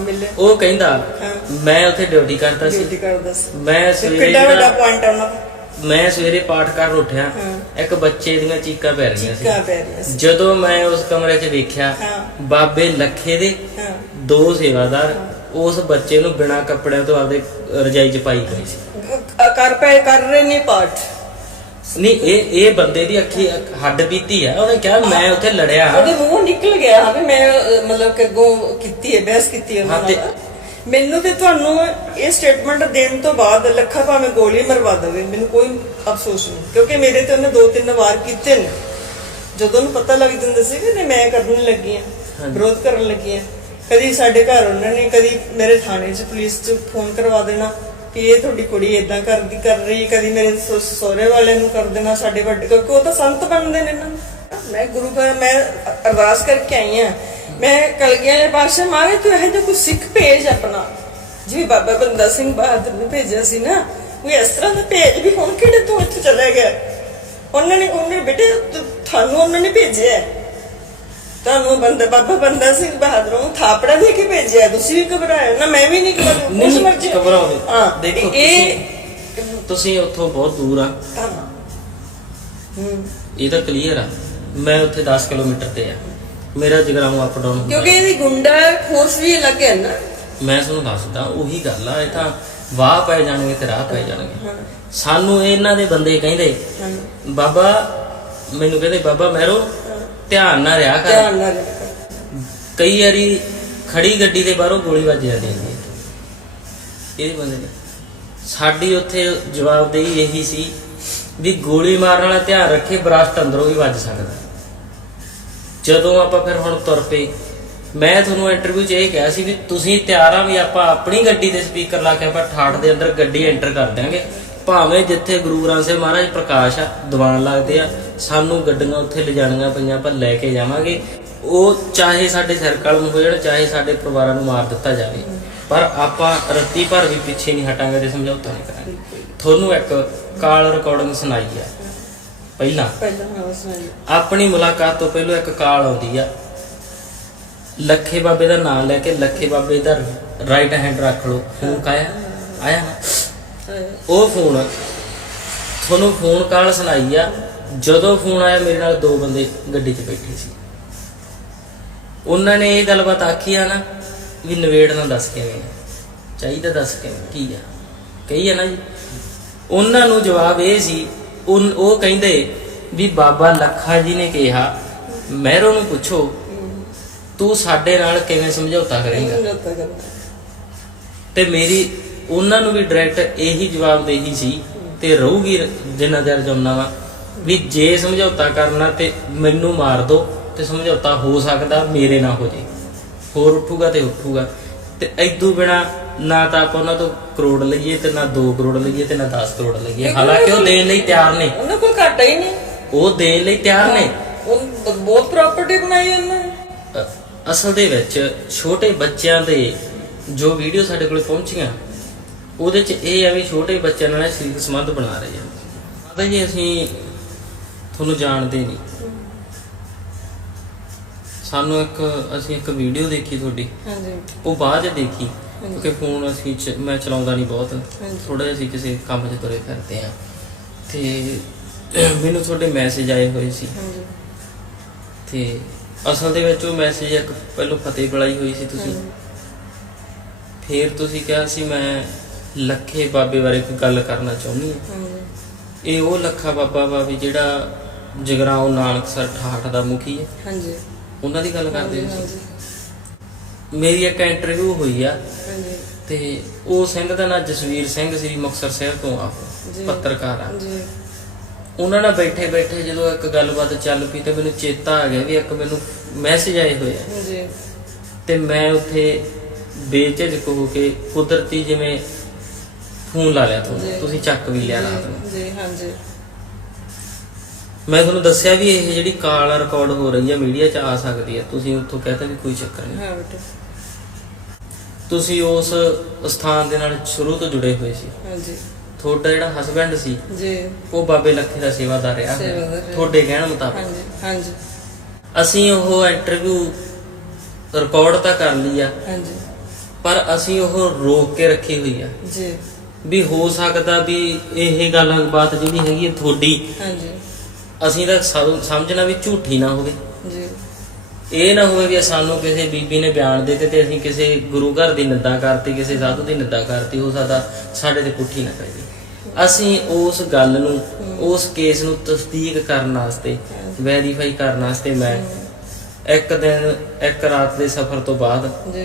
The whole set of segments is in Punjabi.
ਮਿਲੇ। ਉਹ ਕਹਿੰਦਾ। ਮੈਂ ਉੱਥੇ ਡਿਊਟੀ ਕਰਦਾ ਸੀ। ਡਿਊਟੀ ਕਰਦਾ ਸੀ। ਮੈਂ ਸਵੇਰੇ ਕਿੱਡਾ ਵੱਡਾ ਪੁਆਇੰਟ ਆ ਉਹਨਾਂ ਦਾ। ਮੈਂ ਸਵੇਰੇ ਪਾਠ ਕਰਨ ਉੱਠਿਆ। ਇੱਕ ਬੱਚੇ ਦੀਆਂ ਚੀਕਾਂ ਪੈ ਰਹੀਆਂ ਸੀ। ਜਦੋਂ ਮੈਂ ਉਸ ਕਮਰੇ 'ਚ ਵੇਖਿਆ। ਬਾਬੇ ਲੱਖੇ ਦੇ ਦੋ ਸੇਵਾਦਾਰ ਉਸ ਬੱਚੇ ਨੂੰ ਬਿਨਾਂ ਕੱਪੜਿਆਂ ਤੋਂ ਆਪਦੇ ਰਜਾਈ 'ਚ ਪਾਈ ਹੋਈ ਸੀ। ਕਰ ਪਏ ਕਰ ਰਹੇ ਨੇ ਪਾਠ। ਨਹੀਂ ਇਹ ਇਹ ਬੰਦੇ ਦੀ ਅੱਖੀ ਹੱਡ ਬੀਤੀ ਆ। ਉਹਨੇ ਕਿਹਾ ਮੈਂ ਉੱਥੇ ਲੜਿਆ। ਉਹਦੇ ਮੂੰਹੋਂ ਨਿਕਲ ਗਿਆ ਹਾਂ ਵੀ ਮੈਂ ਅਹ, ਮਤਲਬ ਕਿ ਅੱਗੋਂ ਕੀਤੀ ਹੈ ਬਹਿਸ ਕੀਤੀ ਹੈ ਉਹਨਾਂ ਹਾਂ ਤੇ- ਨਾਲ। ਮੈਨੂੰ ਤੇ ਤੁਹਾਨੂੰ ਇਹ ਸਟੇਟਮੈਂਟ ਦੇਣ ਤੋਂ ਬਾਅਦ ਲੱਖਾ ਭਾਵੇਂ ਗੋਲੀ ਮਰਵਾ ਦੇਵੇ ਮੈਨੂੰ ਕੋਈ ਅਫਸੋਸ ਨਹੀਂ। ਕਿਉਂਕਿ ਮੇਰੇ ਤੇ ਉਹਨੇ ਦੋ ਤਿੰਨ ਵਾਰ ਕੀਤੇ ਨੇ। ਜਦੋਂ ਉਹਨੂੰ ਪਤਾ ਲੱਗ ਜਾਂਦਾ ਸੀ ਕਿ ਨਹੀਂ ਮੈਂ ਕਰਨ ਲੱਗੀ ਆ ਵਿਰੋਧ ਕਰਨ ਲੱਗੀ ਆ ਕਦੀ ਸਾਡੇ ਘਰ ਉਹਨਾਂ ਨੇ ਕਦੀ ਮੇਰੇ ਥਾਣੇ 'ਚ ਪੁਲਿਸ 'ਚ ਫੋਨ ਕਰਵਾ ਦੇਣਾ। ਕਿ ਇਹ ਤੁਹਾਡੀ ਕੁੜੀ ਇਦਾਂ ਕਰਦੀ, ਕਰ ਰਹੀ, ਕਦੀ ਮੇਰੇ ਸਹੁ- ਵਾਲੇ ਨੂੰ ਕਰ ਦੇਣਾ, ਸਾਡੇ ਵੱਡੇ, ਕਿਉਂਕਿ ਉਹ ਤਾਂ ਸੰਤ ਬਣਦੇ ਨੇ ਨਾ। ਮੈਂ ਗੁਰੂ ਘਰ, ਮੈਂ ਅਰਦਾਸ ਕਰਕੇ ਆਈ ਆ ਮੈਂ ਕਲਗੀਆਂ ਦੇ ਪਾਸੇ ਮਾਰੇ ਤੂੰ ਇਹ ਜਿਹਾ ਕੋਈ ਸਿੱਖ ਭੇਜ ਆਪਣਾ। ਜਿਵੇਂ ਬਾਬਾ ਬੰਦਾ ਸਿੰਘ ਬਹਾਦਰ ਨੇ ਭੇਜਿਆ ਸੀ ਨਾ ਕੋਈ ਇਸ ਤਰ੍ਹਾਂ ਦਾ ਭੇਜ ਵੀ ਹੁਣ ਕਿਹੜੇ ਤੋਂ ਇੱਥੇ ਚਲੇ ਗਿਆ? ਉਹਨਾਂ ਨੇ, ਉਹਨੇ ਬੇਟੇ ਤੁਹਾਨੂੰ ਉਹਨਾਂ ਨੇ ਭੇਜਿਆ। ਤੁਹਾਨੂੰ ਬੰਦਾ ਬਾਬਾ ਬੰਦਾ ਸਿੰਘ ਬਹਾਦਰ ਨੂੰ ਥਾਪੜਾ ਦੇ ਕੇ ਭੇਜਿਆ। ਤੁਸੀਂ ਵੀ ਘਬਰਾਏ ਨਾ ਮੈਂ ਵੀ ਨਹੀਂ ਘਬਰਾਈ ਉਸ ਮਰਜ਼ੀ ਘਬਰਾਓ ਨਹੀਂ। ਹਾਂ ਦੇਖੋ, ਇਹ ਤੁਸੀਂ ਉੱਥੋਂ ਬਹੁਤ ਦੂਰ ਆ। ਇਹ ਤਾਂ ਕਲੀਅਰ ਆ। ਮੈਂ ਉੱਥੇ 10 ਕਿਲੋਮੀਟਰ ਤੇ ਆ। ਮੇਰਾ ਜਗਰਾਉਂ ਅਪ ਡਾਊਨ ਕਿਉਂਕਿ ਇਹਦੀ ਗੁੰਡਾ ਫੋਰਸ ਵੀ ਅਲੱਗ ਹੈ ਨਾ। ਮੈਂ ਤੁਹਾਨੂੰ ਦੱਸਦਾ ਉਹੀ ਗੱਲ ਆ। ਇਹ ਤਾਂ ਵਾਹ ਪੈ ਜਾਣਗੇ ਤੇ ਰਾਹ ਪੈ ਜਾਣਗੇ। ਸਾਨੂੰ ਇਹਨਾਂ ਦੇ ਬੰਦੇ ਕਹਿੰਦੇ ਬਾਬਾ ਮੈਨੂੰ ਕਹਿੰਦੇ ਬਾਬਾ ਮਹਿਰੋ ਧਿਆਨ ਨਾਲ ਰਿਹਾ ਕਰ। ਧਿਆਨ ਨਾਲ ਰੱਖੋ। ਕਈ ਵਾਰੀ ਖੜੀ ਗੱਡੀ ਦੇ ਬਾਹਰੋਂ ਗੋਲੀ ਵੱਜ ਜਾਂਦੀ ਹੈ। ਇਹਦੇ ਬੰਦੇ ਨੇ। ਸਾਡੀ ਉੱਥੇ ਜਵਾਬਦੇਹੀ ਇਹੀ ਸੀ ਵੀ ਗੋਲੀ ਮਾਰਨ ਵਾਲਾ ਧਿਆਨ ਰੱਖੇ ਬਰਾਸਟ ਅੰਦਰੋਂ ਵੀ ਵੱਜ ਸਕਦਾ। ਜਦੋਂ ਆਪਾਂ ਫਿਰ ਹੁਣ ਤੁਰ ਪਏ ਮੈਂ ਤੁਹਾਨੂੰ ਇੰਟਰਵਿਊ 'ਚ ਇਹ ਕਿਹਾ ਸੀ ਵੀ ਤੁਸੀਂ ਤਿਆਰ ਆ ਵੀ ਆਪਾਂ ਆਪਣੀ ਗੱਡੀ ਦੇ ਸਪੀਕਰ ਲਾ ਕੇ ਆਪਾਂ ਠਾਠ ਦੇ ਅੰਦਰ ਗੱਡੀ ਐਂਟਰ ਕਰ ਦਿਆਂਗੇ। ਭਾਵੇਂ ਜਿੱਥੇ ਗੁਰੂ ਗ੍ਰੰਥ ਸਾਹਿਬ ਮਹਾਰਾਜ ਪ੍ਰਕਾਸ਼ ਆ ਦੀਵਾਨ ਲੱਗਦੇ ਆ ਸਾਨੂੰ ਗੱਡੀਆਂ ਉੱਥੇ ਲਿਜਾਣੀਆਂ ਪਈਆਂ ਆਪਾਂ ਲੈ ਕੇ ਜਾਵਾਂਗੇ। ਉਹ ਚਾਹੇ ਸਾਡੇ ਸਿਰ ਕਲਮ ਹੋ ਜਾਣ ਚਾਹੇ ਸਾਡੇ ਪਰਿਵਾਰਾਂ ਨੂੰ ਮਾਰ ਦਿੱਤਾ ਜਾਵੇ। ਪਰ ਆਪਾਂ ਰੱਤੀ ਭਰ ਵੀ ਪਿੱਛੇ ਨਹੀਂ ਹਟਾਂਗੇ ਤੇ ਸਮਝੌਤਾ ਨਹੀਂ ਕਰਾਂਗੇ। ਤੁਹਾਨੂੰ ਇੱਕ ਕਾਲ ਰਿਕਾਰਡਿੰਗ ਸੁਣਾਈ ਆ। ਪਹਿਲਾਂ? ਪਹਿਲਾਂ ਹਾਂ ਸੁਣਾਈ। ਆਪਣੀ ਮੁਲਾਕਾਤ ਤੋਂ ਪਹਿਲਾਂ ਇੱਕ ਕਾਲ ਆਉਂਦੀ ਆ। ਲੱਖੇ ਬਾਬੇ ਦਾ ਨਾਮ ਲੈ ਕੇ ਲੱਖੇ ਬਾਬੇ ਦਾ ਰਾਈਟ ਹੈਂਡ ਰੱਖ ਲਓ। ਫੋਨ ਕਾਇਆ ਆਇਆ ਨਾ? ਉਹ ਫੋਨ ਤੁਹਾਨੂੰ ਫੋਨ ਕਾਲ ਸੁਣਾਈ ਆ? ਜਦੋਂ ਫੋਨ ਆਇਆ ਮੇਰੇ ਨਾਲ ਦੋ ਬੰਦੇ ਗੱਡੀ 'ਚ ਬੈਠੇ ਸੀ। ਉਹਨਾਂ ਨੇ ਇਹ ਗੱਲਬਾਤ ਆਖੀ ਆ ਨਾ ਵੀ ਨਵੇੜ ਨਾ ਦੱਸ ਕਿਵੇਂ। ਚਾਹੀਦਾ ਦੱਸ ਕਿਵੇਂ ਕੀ ਆ? ਕਹੀ ਆ ਨਾ ਜੀ। ਉਹਨਾਂ ਨੂੰ ਜਵਾਬ ਇਹ ਸੀ ਉਹ ਕਹਿੰਦੇ ਵੀ ਬਾਬਾ ਲੱਖਾ ਜੀ ਨੇ ਕਿਹਾ ਮਹਿਰੋ ਨੂੰ ਪੁੱਛੋ ਤੂੰ ਸਾਡੇ ਨਾਲ ਕਿਵੇਂ ਸਮਝੌਤਾ ਕਰੇਂਗਾ? ਤੇ ਮੇਰੀ ਉਹਨਾਂ ਨੂੰ ਵੀ ਡਾਇਰੈਕਟ ਇਹੀ ਜਵਾਬ ਦੇਹੀ ਸੀ ਤੇ ਰਹੂਗੀ ਜਿੰਨਾ ਚਿਰ ਜਿਉਂਦਾ ਵਾ। ਵੀ ਜੇ ਸਮਝੌਤਾ ਕਰਨਾ ਤੇ ਮੈਨੂੰ ਮਾਰ ਦੋ ਤੇ ਸਮਝੌਤਾ ਹੋ ਸਕਦਾ ਮੇਰੇ ਨਾਲ ਹੋ ਜੇ। ਹੋਰ ਉੱਠੂਗਾ ਤੇ ਉੱਠੂਗਾ। ਤੇ ਐਦੂ ਬਿਨਾ ਨਾ ਤਾਂ ਆਪਾਂ ਉਹਨਾਂ ਤੋਂ ਕਰੋੜ ਲਈਏ ਤੇ ਨਾ 2 ਕਰੋੜ ਲਈਏ ਤੇ ਨਾ 10 ਕਰੋੜ ਲਈਏ। ਹਾਲਾਂਕਿ ਉਹ ਦੇਣ ਲਈ ਤਿਆਰ ਨੇ। ਉਹਨਾਂ ਕੋਲ ਘਾਟਾ ਹੀ ਨਹੀਂ। ਉਹ ਦੇਣ ਲਈ ਤਿਆਰ ਨੇ। ਉਹ ਬਹੁਤ ਪ੍ਰਾਪਰਟੀ ਬਣਾਈ ਉਹਨਾਂ ਅਸਲ ਦੇ ਵਿੱਚ ਛੋਟੇ ਬੱਚਿਆਂ ਦੇ ਜੋ ਵੀਡੀਓ ਸਾਡੇ ਕੋਲ ਪਹੁੰਚੀਆਂ ਉਹਦੇ ਚ ਇਹ ਆ ਵੀ ਛੋਟੇ ਬੱਚਿਆਂ ਨਾਲ ਸਰੀਰਕ ਸੰਬੰਧ ਬਣਾ ਰਹੇ ਆ। ਮਾਤਾ ਜੀ ਅਸੀਂ ਤੁਹਾਨੂੰ ਜਾਣਦੇ ਨਹੀਂ। ਸਾਨੂੰ ਇੱਕ ਅਸੀਂ ਇੱਕ ਵੀਡੀਓ ਦੇਖੀ ਤੁਹਾਡੀ। ਹਾਂਜੀ। ਉਹ ਬਾਅਦ ਚ ਦੇਖੀ ਕਿਉਂਕਿ ਫੋਨ ਅਸੀਂ ਚ- ਮੈਂ ਚਲਾਉਂਦਾ ਨਹੀਂ ਬਹੁਤ। ਥੋੜਾ ਜਿਹਾ ਅਸੀਂ ਕਿਸੇ ਕੰਮ 'ਚ ਤੁਰੇ ਫਿਰਦੇ ਆ ਤੇ ਮੈਨੂੰ ਤੁਹਾਡੇ ਮੈਸੇਜ ਆਏ ਹੋਏ ਸੀ। ਹਾਂਜੀ। ਤੇ ਅਸਲ ਦੇ ਵਿੱਚ ਉਹ ਮੈਸੇਜ ਇੱਕ ਪਹਿਲਾਂ ਫਤਿਹ ਬੁਲਾਈ ਹੋਈ ਸੀ ਤੁਸੀਂ। ਫਿਰ ਤੁਸੀਂ ਕਿਹਾ ਸੀ ਮੈਂ ਲੱਖੇ ਬਾਬੇ ਬਾਰੇ ਕੋਈ ਗੱਲ ਕਰਨਾ ਚਾਹੁੰਦੀ ਹਾਂ ਇਹ ਉਹ ਲੱਖਾ ਬਾਬਾ ਵਾ ਵੀ ਜਿਹੜਾ ਜਗਰਾਉਂ ਨਾਨਕਸਰ ਠਾਠ ਦਾ ਮੁਖੀ ਹੈ ਹਾਂਜੀ। ਉਹਨਾਂ ਦੀ ਗੱਲ ਕਰਦੇ ਸੀ ਹਾਂਜੀ। ਮੇਰੀ ਇੱਕ ਇੰਟਰਵਿਊ ਹੋਈ ਆ। ਹਾਂਜੀ। ਤੇ ਉਹ ਸਿੰਘ ਦਾ ਨਾਂ ਜਸਵੀਰ ਸਿੰਘ ਸ੍ਰੀ ਮੁਕਤਸਰ ਸਾਹਿਬ ਤੋਂ ਆ। ਪੱਤਰਕਾਰ ਆ। ਜੀ। ਉਹਨਾਂ ਨਾਲ ਬੈਠੇ ਬੈਠੇ ਜਦੋਂ ਇੱਕ ਗੱਲਬਾਤ ਚੱਲ ਪਈ ਤੇ ਮੈਨੂੰ ਚੇਤਾ ਆ ਗਿਆ ਵੀ ਇੱਕ ਮੈਨੂੰ ਮੈਸੇਜ ਆਏ ਹੋਏ ਆ। ਜੀ। ਤੇ ਮੈਂ ਉੱਥੇ ਬੇਝਿਜਕ ਹੋ ਕੇ ਕੁਦਰਤੀ ਜਿਵੇਂ ਫੋਨ ਲਾ ਲਿਆ ਤੁਹਾਨੂੰ। ਜੀ। ਤੁਸੀਂ ਚੱਕ ਵੀ ਲਿਆ ਰਾਤ ਨੂੰ। ਜੀ ਹਾਂਜੀ। ਮੈਂ ਤੁਹਾਨੂੰ ਦੱਸਿਆ ਵੀ ਇਹ ਜਿਹੜੀ ਕਾਲ ਰਿਕਾਰਡ ਹੋ ਰਹੀ ਹੈ ਮੀਡੀਆ 'ਚ ਆ ਸਕਦੀ ਹੈ ਤੁਸੀਂ ਉੱਥੋਂ ਕਹਤਾ ਵੀ ਕੋਈ ਚੱਕਰ ਨਹੀਂ। ਹਾਂ ਬੇਟਾ ਤੁਸੀਂ ਉਸ ਸਥਾਨ ਦੇ ਨਾਲ ਸ਼ੁਰੂ ਤੋਂ ਜੁੜੇ ਹੋਏ ਸੀ। ਹਾਂਜੀ। ਤੁਹਾਡਾ ਜਿਹੜਾ ਹਸਬੰਡ ਸੀ ਜੀ। ਉਹ ਬਾਬੇ ਲੱਖੇ ਦਾ ਸੇਵਾਦਾਰ ਰਿਹਾ। ਸੇਵਾਦਾਰ ਰਿਹਾ। ਤੁਹਾਡੇ ਕਹਿਣ ਮੁਤਾਬਕ। ਹਾਂਜੀ ਹਾਂਜੀ। ਅਸੀਂ ਉਹ ਇੰਟਰਵਿਊ ਰਿਕਾਰਡ ਤਾਂ ਕਰ ਲਈ ਆ। ਹਾਂਜੀ। ਪਰ ਅਸੀਂ ਉਹ ਰੋਕ ਕੇ ਰੱਖੀ ਹੋਈ ਆ। ਜੀ। ਵੀ ਹੋ ਸਕਦਾ ਵੀ ਇਹ ਗੱਲ ਬਾਤ ਜਿਹੜੀ ਹੈਗੀ ਹੈ ਤੁਹਾਡੀ ਹਾਂਜੀ। ਅਸੀਂ ਤਾਂ ਸਮ- ਸਮਝਣਾ ਵੀ ਝੂਠੀ ਨਾ ਹੋਵੇ। ਜੀ। ਇਹ ਨਾ ਹੋਵੇ ਵੀ ਸਾਨੂੰ ਕਿਸੇ ਬੀਬੀ ਨੇ ਬਿਆਨ ਦੇ ਦਿੱਤੇ ਤੇ ਅਸੀਂ ਕਿਸੇ ਗੁਰੂ ਘਰ ਦੀ ਨਿੰਦਾ ਕਰਤੀ ਕਿਸੇ ਸਾਧੂ ਦੀ ਨਿੰਦਾ ਕਰਤੀ ਉਹ ਸਾਡਾ ਸਾਡੇ ਤੇ ਪੁੱਠੀ ਨਾ ਕਰੇ। ਅਸੀਂ ਉਸ ਗੱਲ ਨੂੰ ਉਸ ਕੇਸ ਨੂੰ ਤਸਦੀਕ ਕਰਨ ਵਾਸਤੇ ਵੈਰੀਫਾਈ ਕਰਨ ਵਾਸਤੇ ਮੈਂ ਇੱਕ ਦਿਨ ਇੱਕ ਰਾਤ ਦੇ ਸਫ਼ਰ ਤੋਂ ਬਾਅਦ ਜੀ।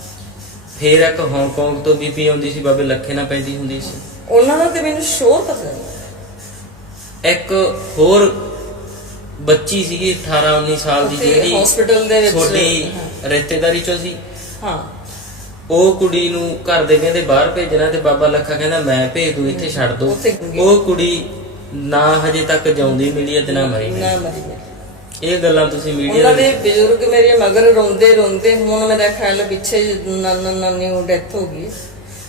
ਫੇਰ ਇੱਕ ਹਾਂਗਕਾਂਗ ਤੋਂ ਬੀਬੀ ਆਉਂਦੀ ਸੀ ਬਾਬੇ ਲੱਖੇ ਨਾਲ ਪੈਂਦੀ ਹੁੰਦੀ ਸੀ। ਉਹਨਾਂ ਦਾ ਤੇ ਮੈਨੂੰ ਸ਼ੋਰ ਪਤਾ ਨਹੀਂ ਇੱਕ ਹੋਰ ਬੱਚੀ ਸੀਗੀ 18 19 ਸਾਲ ਦੀ ਜਿਹੜੀ hospital ਦੇ ਵਿੱਚ, ਤੁਹਾਡੀ ਰਿਸ਼ਤੇਦਾਰੀ ਚੋਂ ਸੀ। ਹਾਂ। ਉਹ ਕੁੜੀ ਨੂੰ ਘਰ ਦੇ ਕਹਿੰਦੇ ਬਾਹਰ ਭੇਜਣਾ ਤੇ ਬਾਬਾ ਲੱਖਾ ਕਹਿੰਦਾ ਮੈਂ ਭੇਜ ਦੂੰ ਇੱਥੇ ਛੱਡ ਦੋ। ਉਹ ਕੁੜੀ ਨਾ ਹਜੇ ਤੱਕ ਜਿਉਂਦੀ ਮਿਲੀ ਹੈ ਤੇ ਨਾ ਮਰੀ ਨਾ ਮਰੀ। ਇਹ ਗੱਲਾਂ ਤੁਸੀਂ ਮੀਡੀਆ ਉਹਨਾਂ ਦੇ ਦੇ ਬਜ਼ੁਰਗ ਮੇਰੇ ਮਗਰ ਰੋਂਦੇ ਰੋਂਦੇ ਹੁਣ ਮੇਰਾ ਖਿਆਲ ਪਿੱਛੇ ਨਾਨਾ ਨਾਨੀ ਉਹ ਡੈਥ ਹੋ ਗਈ।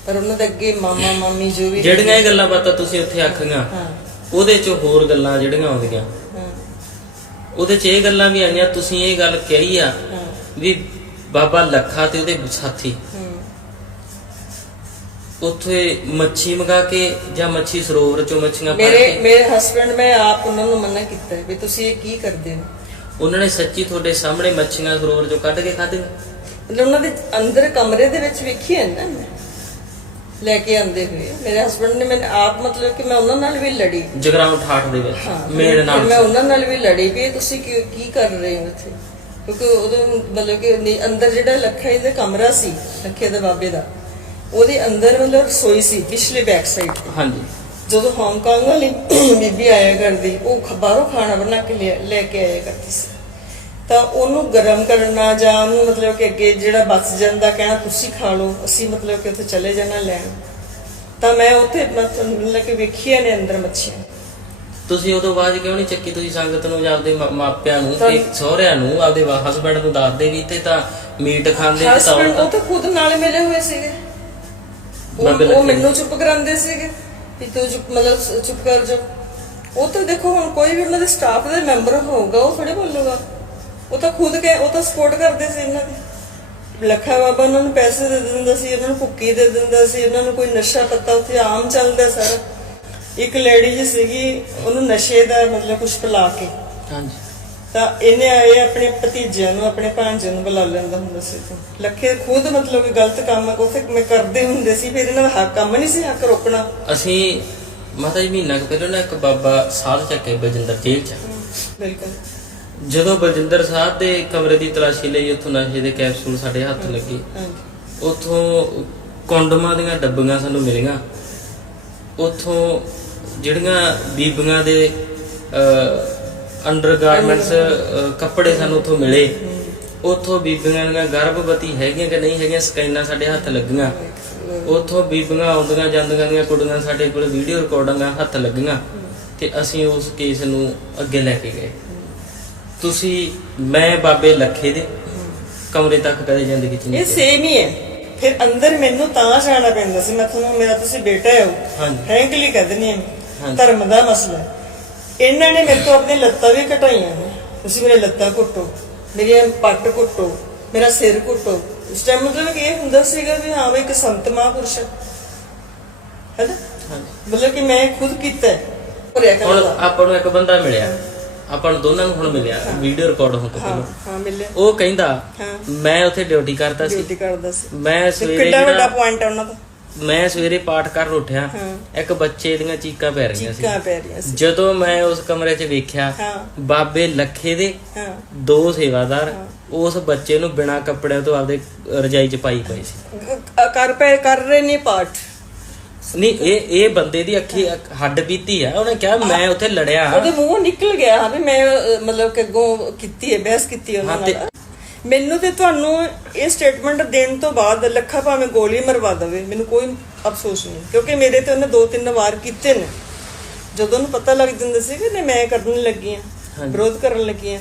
ਪਰ ਉਹਨਾਂ ਦੇ ਅੱਗੇ ਮਾਮਾ ਮਾਮੀ ਜੋ ਵੀ ਜਿਹੜੀਆਂ ਇਹ ਗੱਲਾਂ ਬਾਤਾਂ ਤੁਸੀਂ ਉੱਥੇ ਆਖੀਆਂ ਹਾਂ। ਉਹਦੇ ਚ ਹੋਰ ਗੱਲਾਂ ਜਿਹੜੀਆਂ ਆਉਂਦੀਆਂ। ਹਾਂ। ਉਹਦੇ ਚ ਇਹ ਗੱਲਾਂ ਵੀ ਆਈਆਂ ਤੁਸੀਂ ਇਹ ਗੱਲ ਕਹੀ ਆ ਹਾਂ। ਵੀ ਬਾਬਾ ਲੱਖਾ ਤੇ ਉਹਦੇ ਸਾਥੀ। ਹੂੰ। ਉੱਥੇ ਮੱਛੀ ਮੰਗਾ ਕੇ ਜਾਂ ਮੱਛੀ ਸਰੋਵਰ ਚੋਂ ਮੱਛੀਆਂ ਫੜ ਮੇਰੇ ਕੇ ਮੇਰੇ ਹਸਬੰਡ ਮੈਂ ਆਪ ਉਹਨਾਂ ਨੂੰ ਮਨਾ ਕੀਤਾ ਹੈ ਵੀ ਤੁਸੀਂ ਇਹ ਕੀ ਕਰਦੇ ਹੋ? ਉਹਨਾਂ ਨੇ ਸੱਚੀ ਤੁਹਾਡੇ ਸਾਹਮਣੇ ਮੱਛੀਆਂ ਸਰੋਵਰ ਚੋਂ ਕੱਢ ਕੇ ਖਾਧੀਆਂ ਮਤਲਬ ਉਹਨਾਂ ਦੇ ਅੰਦਰ ਕਮਰੇ ਦੇ ਵਿੱਚ ਵੇਖੀ ਹੈ ਨਾ ਮੈਂ? ਲੈ ਕੇ ਆਂਦੇ ਹੋਏ। ਮੇਰੇ ਹਸਬੰਡ ਨੇ ਮੈਨੂੰ ਆਪ ਮਤਲਬ ਕਿ ਮੈਂ ਉਹਨਾਂ ਨਾਲ ਵੀ ਲੜੀ। ਜਗਰਾਉਂ ਠਾਠ ਦੇ ਵਿੱਚ ਹਾਂ ਮੇਰੇ ਫਿਰ ਨਾਲ। ਮੈਂ ਉਹਨਾਂ ਨਾਲ ਵੀ ਲੜੀ ਵੀ ਇਹ ਤੁਸੀਂ ਕੀ ਕੀ ਕਰ ਰਹੇ ਹੋ ਇੱਥੇ? ਕਿਉਂਕਿ ਉਹਦੇ ਮਤਲਬ ਕਿ ਨੀ- ਅੰਦਰ ਜਿਹੜਾ ਲੱਖੇ ਦਾ ਕਮਰਾ ਸੀ ਲੱਖੇ ਦੇ ਬਾਬੇ ਦਾ ਉਹਦੇ ਅੰਦਰ ਮਤਲਬ ਰਸੋਈ ਸੀ ਪਿਛਲੇ ਬੈਕ ਸਾਈਡ ਹਾਂਜੀ। ਜਦੋਂ ਹਾਂਗਕਾਂਗ ਵਾਲੀ ਬੀਬੀ ਆਇਆ ਕਰਦੀ ਉਹ ਬਾਹਰੋਂ ਖਾਣਾ ਬਣਾ ਕੇ ਲੈ ਕੇ ਆਇਆ ਕਰਦੀ ਸੀ। ਤਾਂ ਉਹਨੂੰ ਗਰਮ ਕਰਨਾ ਜਾਂ ਉਹਨੂੰ ਮਤਲਬ ਕਿ ਅੱਗੇ ਜਿਹੜਾ ਬਚ ਜਾਂਦਾ ਕਹਿਣਾ ਤੁਸੀਂ ਖਾ ਲਓ ਅਸੀਂ ਮਤਲਬ ਕਿ ਉੱਥੇ ਚਲੇ ਜਾਣਾ ਲੈਣ। ਤਾਂ ਮੈਂ ਉੱਥੇ ਮਤਲਬ ਕਿ ਵੇਖੀਆਂ ਨੇ ਅੰਦਰ ਮੱਛੀਆਂ। ਤੁਸੀਂ ਉਦੋਂ ਬਾਅਦ ਕਿਉਂ ਨਹੀਂ ਚੱਕੀ ਤੁਸੀਂ ਸੰਗਤ ਨੂੰ ਜਾਂ ਆਪਦੇ ਮਾਪਿਆਂ ਨੂੰ ਤਾਂ- ਸਹੁਰਿਆਂ ਨੂੰ ਆਪਦੇ ਹਸਬੰਡ ਨੂੰ ਦੱਸਦੇ ਵੀ ਤੇ ਤਾਂ ਮੀਟ ਖਾਂਦੇ ਤੇ ਉਹ ਤਾਂ ਖੁਦ ਨਾਲ ਮਿਲੇ ਹੋਏ ਸੀਗੇ। ਉਹ ਮੈਨੂੰ ਚੁੱਪ ਕਰਾਉਂਦੇ ਸੀਗੇ। ਵੀ ਤੂੰ ਚੁੱਪ, ਮਤਲਬ ਚੁੱਪ ਕਰ ਜਾ। ਉਹ ਤਾਂ ਦੇਖੋ, ਹੁਣ ਕੋਈ ਵੀ ਉਹਨਾਂ ਦੇ ਸਟਾਫ ਦਾ ਮੈਂਬਰ ਹੋਊਗਾ, ਉਹ ਥੋੜੇ ਬੋਲੂਗਾ। ਉਹ ਤਾਂ ਖੁਦ ਕੇ ਉਹ ਤਾਂ ਸਪੋਰਟ ਕਰਦੇ ਸੀ ਇਹਨਾਂ ਦੀ। ਲੱਖਾ ਬਾਬਾ ਉਹਨਾਂ ਨੂੰ ਪੈਸੇ ਦੇ ਦਿੰਦਾ ਸੀ, ਉਹਨਾਂ ਨੂੰ ਭੁੱਕੀ ਦੇ ਦਿੰਦਾ ਸੀ, ਉਹਨਾਂ ਨੂੰ ਕੋਈ ਨਸ਼ਾ ਪੱਤਾ ਉੱਥੇ ਆਮ ਚੱਲਦਾ ਸਾਰਾ। ਇੱਕ ਲੇਡੀ ਜੀ ਸੀਗੀ, ਉਹਨੂੰ ਨਸ਼ੇ ਦਾ ਮਤਲਬ ਕੁਝ ਪਿਲਾ ਕੇ। ਹਾਂਜੀ। ਤਾਂ ਇਹਨੇ ਆਏ ਆਪਣੇ ਭਤੀਜਿਆਂ ਨੂੰ ਆਪਣੇ ਭਾਂਜੇ ਨੂੰ ਬੁਲਾ ਲੈਂਦਾ ਹੁੰਦਾ ਸੀ ਤੇ ਲੱਖੇ ਖੁਦ ਮਤਲਬ ਕਿ ਗਲਤ ਕੰਮ ਉਥੇ ਮੈਂ ਕਰਦੇ ਹੁੰਦੇ ਸੀ ਫਿਰ ਇਹਨਾਂ ਦਾ ਹੱਕ ਕੰਮ ਨਹੀਂ ਸੀ ਹੱਕ ਰੋਕਣਾ। ਅਸੀਂ ਮਾਤਾ ਜੀ ਮਹੀਨਾ ਕੁ ਪਹਿਲਾਂ ਨਾ ਇੱਕ ਬਾਬਾ ਸਾਧ ਚੱਕੇ ਬਲਜਿੰਦਰ ਜੇਲ੍ਹ ਚ ਬਿਲਕੁਲ। ਜਦੋਂ ਬਲਜਿੰਦਰ ਸਾਹਿਬ ਦੇ ਕਮਰੇ ਦੀ ਤਲਾਸ਼ੀ ਲਈ ਉੱਥੋਂ ਨਸ਼ੇ ਦੇ ਕੈਪਸੂਲ ਸਾਡੇ ਹੱਥ ਲੱਗੇ ਉਥੋਂ ਕੰਡੋਮਾਂ ਦੀਆਂ ਡੱਬੀਆਂ ਸਾਨੂੰ ਮਿਲੀਆਂ। ਉਥੋਂ ਜਿਹੜੀਆਂ ਬੀਬੀਆਂ ਦੇ ਅੰਡਰਗਾਰਮੈਂਟਸ ਕੱਪੜੇ ਸਾਨੂੰ ਉਥੋਂ ਮਿਲੇ। ਉਥੋਂ ਬੀਬੀਆਂ ਦੀਆਂ ਗਰਭਵਤੀ ਹੈਗੀਆਂ ਕਿ ਨਹੀਂ ਹੈਗੀਆਂ ਸਕੈਨਾਂ ਸਾਡੇ ਹੱਥ ਲੱਗੀਆਂ। ਉਥੋਂ ਬੀਬੀਆਂ ਆਉਂਦੀਆਂ ਜਾਂਦੀਆਂ ਦੀਆਂ ਕੁੜੀਆਂ ਸਾਡੇ ਕੋਲ ਵੀਡੀਓ ਰਿਕਾਰਡਿੰਗਾਂ ਹੱਥ ਲੱਗੀਆਂ। ਤੇ ਅਸੀਂ ਉਸ ਕੇਸ ਨੂੰ ਅੱਗੇ ਲੈ ਕੇ ਗਏ। ਤੁਸੀਂ ਮੈਂ ਬਾਬੇ ਲੱਖੇ ਦੇ ਕਮਰੇ ਤੱਕ ਕਦੇ ਜ਼ਿੰਦਗੀ ਚ ਨਹੀਂ ਇਹ ਸੇਮ ਹੀ ਹੈ। ਫਿਰ ਅੰਦਰ ਮੈਨੂੰ ਤਾਂ ਜਾਣਾ ਪੈਂਦਾ ਸੀ। ਮੈਂ ਤੁਹਾਨੂੰ ਮੇਰਾ ਤੁਸੀਂ ਬੇਟਾ ਹੋ। ਹਾਂਜੀ। ਫ੍ਰੈਂਕਲੀ ਕਹਿ ਦਿੰਦੀ ਹਾਂ। ਧਰਮ ਦਾ ਮਸਲਾ। ਇਹਨਾਂ ਨੇ ਮੇਰੇ ਤੋਂ ਆਪਣੀ ਲੱਤਾਂ ਵੀ ਘਟਾਈਆਂ ਨੇ। ਤੁਸੀਂ ਮੇਰੇ ਲੱਤਾਂ ਘੁੱਟੋ ਮੇਰੀਆਂ ਪੱਟ ਘੁੱਟੋ ਮੇਰਾ ਸਿਰ ਘੁੱਟੋ ਉਸ ਟਾਈਮ ਮਤਲਬ ਕਿ ਇਹ ਹੁੰਦਾ ਸੀਗਾ ਵੀ ਹਾਂ ਵੀ ਇੱਕ ਸੰਤ ਮਹਾਂਪੁਰਸ਼ ਹੈ। ਹੈਨਾ? ਮਤਲਬ ਕਿ ਮੈਂ ਖੁਦ ਕੀਤਾ ਭਰਿਆ ਹੁਣ ਕਰਦਾ ਆਪਾਂ ਨੂੰ ਇੱਕ ਬੰਦਾ ਮਿਲਿਆ। ਆਪਾਂ ਨੂੰ ਦੋਨਾਂ ਨੂੰ ਹੁਣ ਮਿਲਿਆ। ਵੀਡੀਓ ਰਿਕਾਰਡ ਹਾਂ ਪਹਿਲਾਂ। ਹਾਂ ਮਿਲਿਆ। ਉਹ ਕਹਿੰਦਾ ਹਾਂ। ਮੈਂ ਉੱਥੇ ਡਿਊਟੀ ਕਰਦਾ ਸੀ। ਡਿਊਟੀ ਕਰਦਾ ਸੀ। ਮੈਂ ਤੇ ਸਵੇਰੇ ਕਿੱਡਾ ਵੱਡਾ ਜਿਹੜਾ ਪੁਆਇੰਟ ਹੈ ਉਹਨਾਂ ਦਾ? ਮੈਂ ਸਵੇਰੇ ਪਾਠ ਕਰਨ ਉੱਠਿਆ। ਇੱਕ ਬੱਚੇ ਦੀਆਂ ਚੀਕਾਂ ਪੈ ਰਹੀਆਂ ਸੀ। ਚੀਕਾਂ ਪੈ ਰਹੀਆਂ ਸੀ। ਜਦੋਂ ਮੈਂ ਉਸ ਕਮਰੇ 'ਚ ਵੇਖਿਆ ਬਾਬੇ ਲੱਖੇ ਦੇ ਦੋ ਸੇਵਾਦਾਰ ਉਸ ਬੱਚੇ ਨੂੰ ਬਿਨਾਂ ਕੱਪੜਿਆਂ ਤੋਂ ਆਪਦੇ ਰਜਾਈ 'ਚ ਪਾਈ ਪਈ ਸੀ। ਕਰ ਪਏ ਕਰ ਰਹੇ ਨੇ ਪਾਠ? ਨਹੀਂ ਇਹ ਇਹ ਬੰਦੇ ਦੀ ਅੱਖੀ ਹੱਡ ਬੀਤੀ ਆ। ਉਹਨੇ ਕਿਹਾ ਮੈਂ ਉੱਥੇ ਲੜਿਆ। ਉਹਦੇ ਮੂੰਹੋਂ ਨਿਕਲ ਗਿਆ। ਵੀ ਮੈਂ ਮਤਲਬ ਕਿ ਅੱਗੋਂ ਕੀਤੀ ਹੈ ਬਹਿਸ ਕੀਤੀ ਉਹਨਾਂ ਨਾਲ। ਮੈਨੂੰ ਤੇ ਤੁਹਾਨੂੰ ਇਹ ਸਟੇਟਮੈਂਟ ਦੇਣ ਤੋਂ ਬਾਅਦ ਲੱਖਾ ਭਾਵੇਂ ਗੋਲੀ ਮਰਵਾ ਦੇਵੇ ਮੈਨੂੰ ਕੋਈ ਅਫਸੋਸ ਨਹੀਂ। ਕਿਉਂਕਿ ਮੇਰੇ ਤੇ ਉਹਨੇ ਦੋ ਤਿੰਨ ਵਾਰ ਕੀਤੇ ਨੇ। ਜਦੋਂ ਉਹਨੂੰ ਪਤਾ ਲੱਗ ਜਾਂਦਾ ਸੀ ਕਿ ਨਹੀਂ ਮੈਂ ਕਰਨ ਲੱਗੀ ਆ ਵਿਰੋਧ ਕਰਨ ਲੱਗੀ ਆ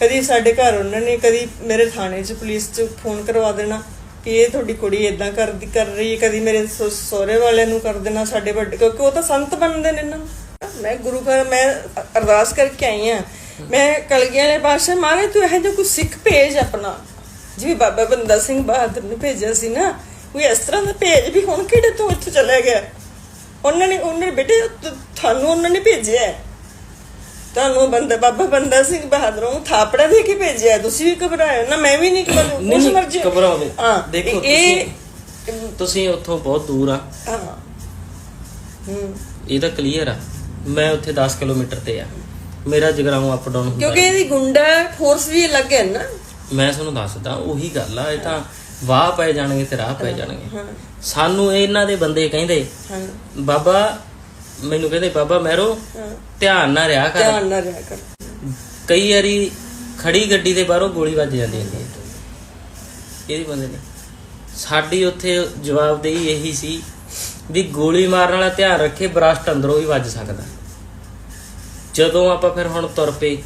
ਕਦੀ ਸਾਡੇ ਘਰ ਉਹਨਾਂ ਨੇ ਕਦੀ ਮੇਰੇ ਥਾਣੇ 'ਚ ਪੁਲਿਸ 'ਚ ਫੋਨ ਕਰਵਾ ਦੇਣਾ ਕਿ ਇਹ ਤੁਹਾਡੀ ਕੁੜੀ ਇਦਾਂ ਕਰਦੀ ਕਰ ਰਹੀ ਹੈ ਕਦੀ ਮੇਰੇ ਸਹੁ- ਸਹੁਰੇ ਵਾਲਿਆਂ ਨੂੰ ਕਰ ਦੇਣਾ ਸਾਡੇ ਵੱਡੇ ਕਿਉਂਕਿ ਉਹ ਤਾਂ ਸੰਤ ਬਣਦੇ ਨੇ ਨਾ। ਮੈਂ ਗੁਰੂ ਘਰ ਮੈਂ ਅਰਦਾਸ ਕਰਕੇ ਆਈ ਆ ਮੈਂ ਕਲਗੀਆਂ ਵਾਲੇ ਪਾਸ਼ਾ ਮਾਰੇ ਤੂੰ ਇਹ ਜਿਹਾ ਕੋਈ ਸਿੱਖ ਭੇਜ ਆਪਣਾ। ਜਿਵੇਂ ਬਾਬਾ ਬੰਦਾ ਸਿੰਘ ਬਹਾਦਰ ਨੇ ਭੇਜਿਆ ਸੀ ਨਾ ਕੋਈ ਇਸ ਤਰ੍ਹਾਂ ਦਾ ਭੇਜ ਵੀ ਹੁਣ ਕਿਹੜੇ ਤੋਂ ਇੱਥੋਂ ਚਲਾ ਗਿਆ? ਉਹਨਾਂ ਨੇ ਉਹਨਾਂ ਨੇ ਬੇਟੇ ਤੁਹਾਨੂੰ ਉਹਨਾਂ ਨੇ ਭੇਜਿਆ। ਤੁਹਾਨੂੰ ਬੰਦਾ ਬਾਬਾ ਬੰਦਾ ਸਿੰਘ ਬਹਾਦਰ ਨੂੰ ਥਾਪੜਾ ਦੇ ਕੇ ਭੇਜਿਆ ਤੁਸੀਂ ਵੀ ਘਬਰਾਇਓ ਨਾ ਮੈਂ ਵੀ ਨਹੀਂ ਘਬਰਾਉਂ ਨਹੀਂ, ਕੁਛ ਨਹੀਂ, ਮਰਜ਼ੀ ਘਬਰਾਓਗੇ। ਹਾਂ ਦੇਖੋ, ਇਹ ਤੁਸੀਂ ਉੱਥੋਂ ਬਹੁਤ ਦੂਰ ਆ। ਹਾਂ। ਹੂੰ। ਇਹ ਤਾਂ ਕਲੀਅਰ ਆ। ਮੈਂ ਉੱਥੇ 10 ਕਿਲੋਮੀਟਰ ਤੇ ਆ। ਮੇਰਾ ਜਗਰਾਉਂ ਅਪ ਡਾਊਨ ਹੁੰਦਾ ਕਿਉਂਕਿ ਇਹਦੀ ਗੁੰਡਾ ਫੋਰਸ ਵੀ ਅਲੱਗ ਹੈ ਨਾ। ਮੈਂ ਤੁਹਾਨੂੰ ਦੱਸਦਾ ਉਹੀ ਗੱਲ ਆ ਇਹ ਤਾਂ ਵਾਹ ਪੈ ਜਾਣਗੇ ਤੇ ਰਾਹ ਪੈ ਜਾਣਗੇ। ਸਾਨੂੰ ਇਹਨਾਂ ਦੇ ਬੰਦੇ ਕਹਿੰਦੇ ਹਾਂ। ਬਾਬਾ ਮੈਨੂੰ ਕਹਿੰਦੇ ਬਾਬਾ ਮਹਿਰੋ ਧਿਆਨ ਨਾਲ ਰਿਹਾ ਕਰ। ਧਿਆਨ ਨਾਲ ਰਿਹਾ ਕਰ। ਕਈ ਵਾਰੀ ਖੜੀ ਗੱਡੀ ਦੇ ਬਾਹਰੋਂ ਗੋਲੀ ਵੱਜ ਜਾਂਦੀ ਹੁੰਦੀ ਹੈ। ਇਹਦੇ ਬੰਦੇ ਨੇ। ਸਾਡੀ ਉੱਥੇ ਜਵਾਬਦੇਹੀ ਇਹੀ ਸੀ ਵੀ ਗੋਲੀ ਮਾਰਨ ਵਾਲਾ ਧਿਆਨ ਰੱਖੇ ਬਰਾਸਟ ਅੰਦਰੋਂ ਵੀ ਵੱਜ ਸਕਦਾ। ਜਦੋਂ ਆਪਾਂ ਫਿਰ ਹੁਣ ਤੁਰ ਪਏ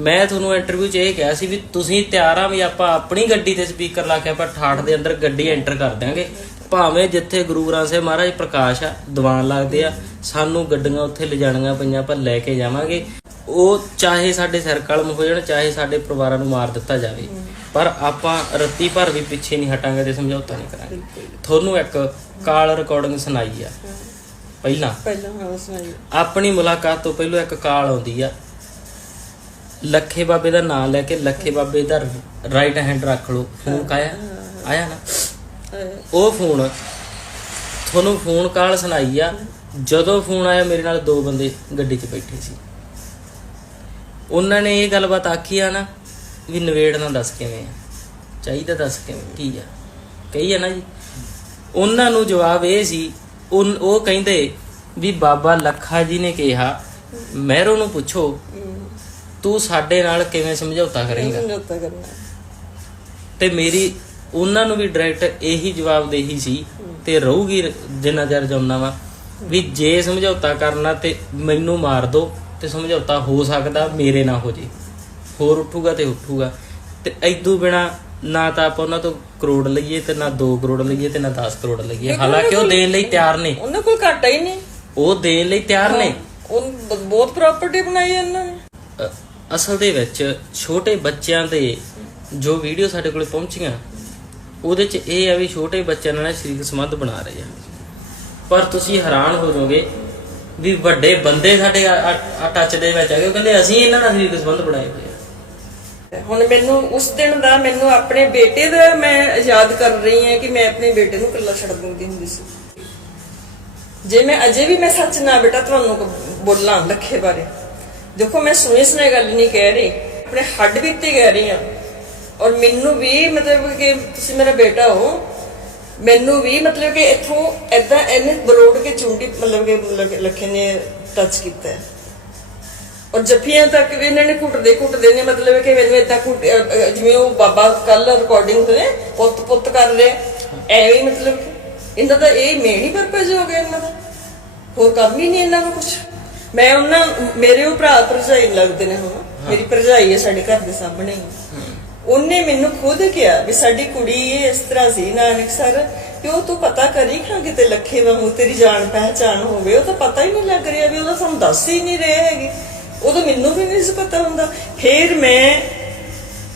ਮੈਂ ਤੁਹਾਨੂੰ ਇੰਟਰਵਿਊ 'ਚ ਇਹ ਕਿਹਾ ਸੀ ਵੀ ਤੁਸੀਂ ਤਿਆਰ ਆ ਵੀ ਆਪਾਂ ਆਪਣੀ ਗੱਡੀ ਤੇ ਸਪੀਕਰ ਲਾ ਕੇ ਆਪਾਂ ਠਾਠ ਦੇ ਅੰਦਰ ਗੱਡੀ ਐਂਟਰ ਕਰ ਦਿਆਂਗੇ। ਭਾਵੇਂ ਜਿੱਥੇ ਗੁਰੂ ਗ੍ਰੰਥ ਸਾਹਿਬ ਮਹਾਰਾਜ ਪ੍ਰਕਾਸ਼ ਆ ਦੀਵਾਨ ਲੱਗਦੇ ਆ ਸਾਨੂੰ ਗੱਡੀਆਂ ਉੱਥੇ ਲਿਜਾਣੀਆਂ ਪਈਆਂ ਆਪਾਂ ਲੈ ਕੇ ਜਾਵਾਂਗੇ। ਉਹ ਚਾਹੇ ਸਾਡੇ ਸਿਰ ਕਲਮ ਹੋ ਜਾਣ ਚਾਹੇ ਸਾਡੇ ਪਰਿਵਾਰਾਂ ਨੂੰ ਮਾਰ ਦਿੱਤਾ ਜਾਵੇ। ਪਰ ਆਪਾਂ ਰੱਤੀ ਭਰ ਵੀ ਪਿੱਛੇ ਨਹੀਂ ਹਟਾਂਗੇ ਤੇ ਸਮਝੌਤਾ ਨਹੀਂ ਕਰਾਂਗੇ। ਤੁਹਾਨੂੰ ਇੱਕ ਕਾਲ ਰਿਕਾਰਡਿੰਗ ਸੁਣਾਈ ਆ। ਪਹਿਲਾਂ। ਪਹਿਲਾਂ ਹਾਂ ਸੁਣਾਈ ਆਪਣੀ ਮੁਲਾਕਾਤ ਤੋਂ ਪਹਿਲਾਂ ਇੱਕ ਕਾਲ ਆਉਂਦੀ ਆ। ਲੱਖੇ ਬਾਬੇ ਦਾ ਨਾਮ ਲੈ ਕੇ ਲੱਖੇ ਬਾਬੇ ਦਾ ਰਾਈਟ ਹੈਂਡ ਰੱਖ ਲਓ। ਫੋਨ ਕਾਇਆ? ਆਇਆ ਨਾ? ਉਹ ਫੋਨ ਤੁਹਾਨੂੰ ਫੋਨ ਕਾਲ ਸੁਣਾਈ ਆ। ਜਦੋਂ ਫੋਨ ਆਇਆ ਮੇਰੇ ਨਾਲ ਦੋ ਬੰਦੇ ਗੱਡੀ 'ਚ ਬੈਠੇ ਸੀ। ਉਹਨਾਂ ਨੇ ਇਹ ਗੱਲਬਾਤ ਆਖੀ ਆ ਨਾ ਵੀ ਨਵੇੜਨਾ ਦੱਸ ਕਿਵੇਂ ਆ। ਚਾਹੀਦਾ ਦੱਸ ਕਿਵੇਂ ਕੀ ਆ? ਕਹੀ ਆ ਨਾ ਜੀ। ਉਹਨਾਂ ਨੂੰ ਜਵਾਬ ਇਹ ਸੀ ਉਹ ਕਹਿੰਦੇ ਵੀ ਬਾਬਾ ਲੱਖਾ ਜੀ ਨੇ ਕਿਹਾ ਮਹਿਰੋ ਨੂੰ ਪੁੱਛੋ ਤੂੰ ਸਾਡੇ ਨਾਲ ਕਿਵੇਂ ਸਮਝੌਤਾ ਕਰੇਂਗਾ? ਸਮਝੌਤਾ ਕਰਨਾ ਤੇ ਮੇਰੀ ਉਹਨਾਂ ਨੂੰ ਵੀ ਡਾਇਰੈਕਟ ਇਹੀ ਜਵਾਬ ਦੇਹੀ ਸੀ ਤੇ ਰਹੂਗੀ ਜਿੰਨਾ ਚਿਰ ਜਾਉਣਾ ਵਾ ਵੀ ਜੇ ਸਮਝੌਤਾ ਕਰਨਾ ਤੇ ਮੈਨੂੰ ਮਾਰ ਦੋ ਤੇ ਸਮਝੌਤਾ ਹੋ ਸਕਦਾ ਮੇਰੇ ਨਾਲ ਹੋ ਜੇ। ਹੋਰ ਉੱਠੂਗਾ ਤੇ ਉੱਠੂਗਾ। ਤੇ ਐਦੂ ਬਿਨਾ ਨਾ ਤਾਂ ਆਪਾਂ ਉਹਨਾਂ ਤੋਂ ਕਰੋੜ ਲਈਏ ਤੇ ਨਾ 2 ਕਰੋੜ ਲਈਏ ਤੇ ਨਾ 10 ਕਰੋੜ ਲਈਏ। ਹਾਲਾਂਕਿ ਉਹ ਦੇਣ ਲਈ ਤਿਆਰ ਨੇ। ਉਹਨਾਂ ਕੋਲ ਘਾਟਾ ਹੀ ਨਹੀਂ। ਉਹ ਦੇਣ ਲਈ ਤਿਆਰ ਨੇ। ਉਹ ਬਹੁਤ ਪ੍ਰਾਪਰਟੀ ਬਣਾਈ ਹੈ ਉਹਨਾਂ ਨੇ। ਅਸਲ ਦੇ ਵਿੱਚ ਛੋਟੇ ਬੱਚਿਆਂ ਦੇ ਜੋ ਵੀਡੀਓ ਸਾਡੇ ਕੋਲੇ ਪਹੁੰਚੀਆਂ ਉਹਦੇ ਚ ਇਹ ਆ ਵੀ ਛੋਟੇ ਬੱਚਿਆਂ ਨਾਲ ਸਰੀਰਕ ਸੰਬੰਧ ਬਣਾ ਰਹੇ ਆ। ਪਰ ਤੁਸੀਂ ਹੈਰਾਨ ਹੋ ਜਾਓਗੇ ਵੀ ਵੱਡੇ ਬੰਦੇ ਸਾਡੇ ਟੱਚ ਦੇ ਵਿੱਚ ਆ ਗਏ ਉਹ ਕਹਿੰਦੇ ਅਸੀਂ ਇਹਨਾਂ ਨਾਲ ਸਰੀਰਕ ਸੰਬੰਧ ਬਣਾਏ ਹੋਏ ਆ। ਹੁਣ ਮੈਨੂੰ ਉਸ ਦਿਨ ਦਾ ਮੈਨੂੰ ਆਪਣੇ ਬੇਟੇ ਦਾ ਮੈਂ ਯਾਦ ਕਰ ਰਹੀ ਹਾਂ ਕਿ ਮੈਂ ਆਪਣੇ ਬੇਟੇ ਨੂੰ ਇਕੱਲਾ ਛੱਡ ਦਿੰਦੀ ਹੁੰਦੀ ਸੀ। ਜੇ ਮੈਂ ਅਜੇ ਵੀ ਮੈਂ ਸੱਚ ਨਾ ਬੇਟਾ, ਤੁਹਾਨੂੰ ਬੋਲਾਂ ਲੱਖੇ ਬਾਰੇ। ਦੇਖੋ, ਮੈਂ ਸੁਣੀ ਸੁਣੀ ਗੱਲ ਨਹੀਂ ਕਹਿ ਰਹੀ, ਆਪਣੇ ਹੱਡ ਵੀ ਤੇ ਕਹਿ ਰਹੀ ਹਾਂ। ਔਰ ਮੈਨੂੰ ਵੀ ਮਤਲਬ ਕਿ ਤੁਸੀਂ ਮੇਰਾ ਬੇਟਾ ਹੋ, ਮੈਨੂੰ ਵੀ ਮਤਲਬ ਕਿ ਇੱਥੋਂ ਐਦਾਂ ਇਹਨੇ ਬਰੋੜ ਕੇ ਚੁੰਡੀ ਮਤਲਬ ਕਿ ਮਤਲਬ ਕਿ ਲੱਖੇ ਨੇ ਟੱਚ ਕੀਤਾ ਹੈ। ਔਰ ਜੱਫੀਆਂ ਤੱਕ ਵੀ ਇਹਨਾਂ ਨੇ ਘੁੱਟਦੇ ਘੁੱਟਦੇ ਨੇ ਮਤਲਬ ਕਿ ਮੈਨੂੰ ਇਦਾਂ ਘੁੱਟ ਅ, ਜਿਵੇਂ ਉਹ ਬਾਬਾ ਕੱਲ ਰਿਕਾਰਡਿੰਗ ਤੇ ਪੁੱਤ ਪੁੱਤ ਕਰ ਰਹੇ। ਐਵੇਂ ਹੀ ਮਤਲਬ ਕਿ ਇਹਨਾਂ ਦਾ ਇਹ ਮੇਣੀ ਪਰਪਸ ਹੋ ਗਿਆ ਇਹਨਾਂ ਦਾ। ਹੋਰ ਕੰਮ ਹੀ ਨਹੀਂ ਇਹਨਾਂ ਨੂੰ ਕੁਝ ਮੈਂ ਉਹਨਾਂ ਮੇਰੇ ਉਹ ਭਰਾ ਭਰਜਾਈ ਲੱਗਦੇ ਨੇ ਹੁਣ। ਮੇਰੀ ਭਰਜਾਈ ਹੈ ਸਾਡੇ ਘਰ ਦੇ ਸਾਹਮਣੇ ਹੀ। ਉਹਨੇ ਮੈਨੂੰ ਖੁਦ ਕਿਹਾ ਵੀ ਸਾਡੀ ਕੁੜੀ ਇਹ ਇਸ ਤਰ੍ਹਾਂ ਸੀ ਨਾਨਕ ਸਰ ਕਿ ਉਹ ਤੂੰ ਪਤਾ ਕਰੀ ਖਾਂ ਕਿਤੇ ਲੱਖੇ ਵਾਂਗੂ ਤੇਰੀ ਜਾਣ ਪਹਿਚਾਣ ਹੋਵੇ ਉਹ ਤਾਂ ਪਤਾ ਹੀ ਨਹੀਂ ਲੱਗ ਰਿਹਾ ਵੀ ਉਹਦਾ ਸਾਨੂੰ ਦੱਸ ਹੀ ਨਹੀਂ ਰਹੇ ਹੈਗੇ। ਉਦੋਂ ਮੈਨੂੰ ਵੀ ਨਹੀਂ ਸੀ ਪਤਾ ਹੁੰਦਾ। ਫਿਰ ਮੈਂ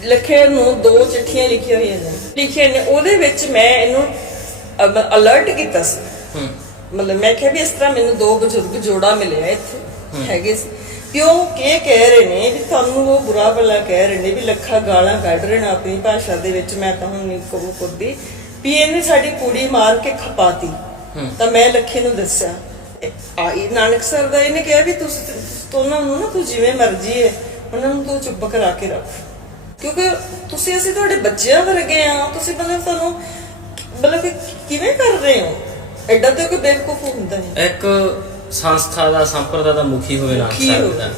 ਲੱਖੇ ਨੂੰ ਦੋ ਚਿੱਠੀਆਂ ਲਿਖੀਆਂ ਹੋਈਆਂ ਨੇ। ਲਿਖੀਆਂ ਨੇ ਉਹਦੇ ਵਿੱਚ ਮੈਂ ਇਹਨੂੰ ਅਲਰਟ ਕੀਤਾ ਸੀ। ਮਤਲਬ ਮੈਂ ਕਿਹਾ ਵੀ ਇਸ ਤਰ੍ਹਾਂ ਮੈਨੂੰ ਦੋ ਬਜ਼ੁਰਗ ਜੋੜਾ ਮਿਲਿਆ ਇੱਥੇ ਹੈਗੇ ਸੀ। ਕਿਉਂ ਕੀ ਕਹਿ ਰਹੇ ਨੇ ਵੀ ਤੁਹਾਨੂੰ ਉਹ ਬੁਰਾ ਭਲਾ ਕਹਿ ਰਹੇ ਨੇ ਵੀ ਲੱਖਾਂ ਗਾਲਾਂ ਕੱਢ ਰਹੇ ਨੇ ਆਪਣੀ ਭਾਸ਼ਾ ਦੇ ਵਿੱਚ ਮੈਂ ਤਾਂ ਹੁਣ ਨਹੀਂ ਕਹੂ ਕੁੱਦੀ ਵੀ ਇਹਨੇ ਸਾਡੀ ਕੁੜੀ ਮਾਰ ਕੇ ਖਪਾਤੀ। ਤਾਂ ਮੈਂ ਲੱਖੇ ਨੂੰ ਦੱਸਿਆ। ਆਈ ਨਾਨਕ ਸਰ ਦਾ ਇਹਨੇ ਕਿਹਾ ਵੀ ਤੁਸੀਂ ਤੁਸੀਂ ਉਹਨਾਂ ਨੂੰ ਨਾ ਤੂੰ ਜਿਵੇਂ ਮਰਜ਼ੀ ਹੈ ਉਹਨਾਂ ਨੂੰ ਤੂੰ ਚੁੱਪ ਕਰਾ ਕੇ ਰੱਖ। ਕਿਉਂਕਿ ਤੁਸੀਂ ਅਸੀਂ ਤੁਹਾਡੇ ਬੱਚਿਆਂ ਵਰਗੇ ਆ ਤੁਸੀਂ ਮਤਲਬ ਤੁਹਾਨੂੰ ਮਤਲਬ ਕਿਵੇਂ ਕਰ ਰਹੇ ਹੋ? ਐਡਾ ਤੇ ਕੋਈ ਬੇਵਕੂਫ ਹੁੰਦਾ ਨਹੀਂ। ਇੱਕ ਸੰਸਥਾ ਦਾ ਸੰਪਰਦਾ ਦਾ ਮੁਖੀ ਹੋਵੇ ਨਾ ਸਕਦਾ।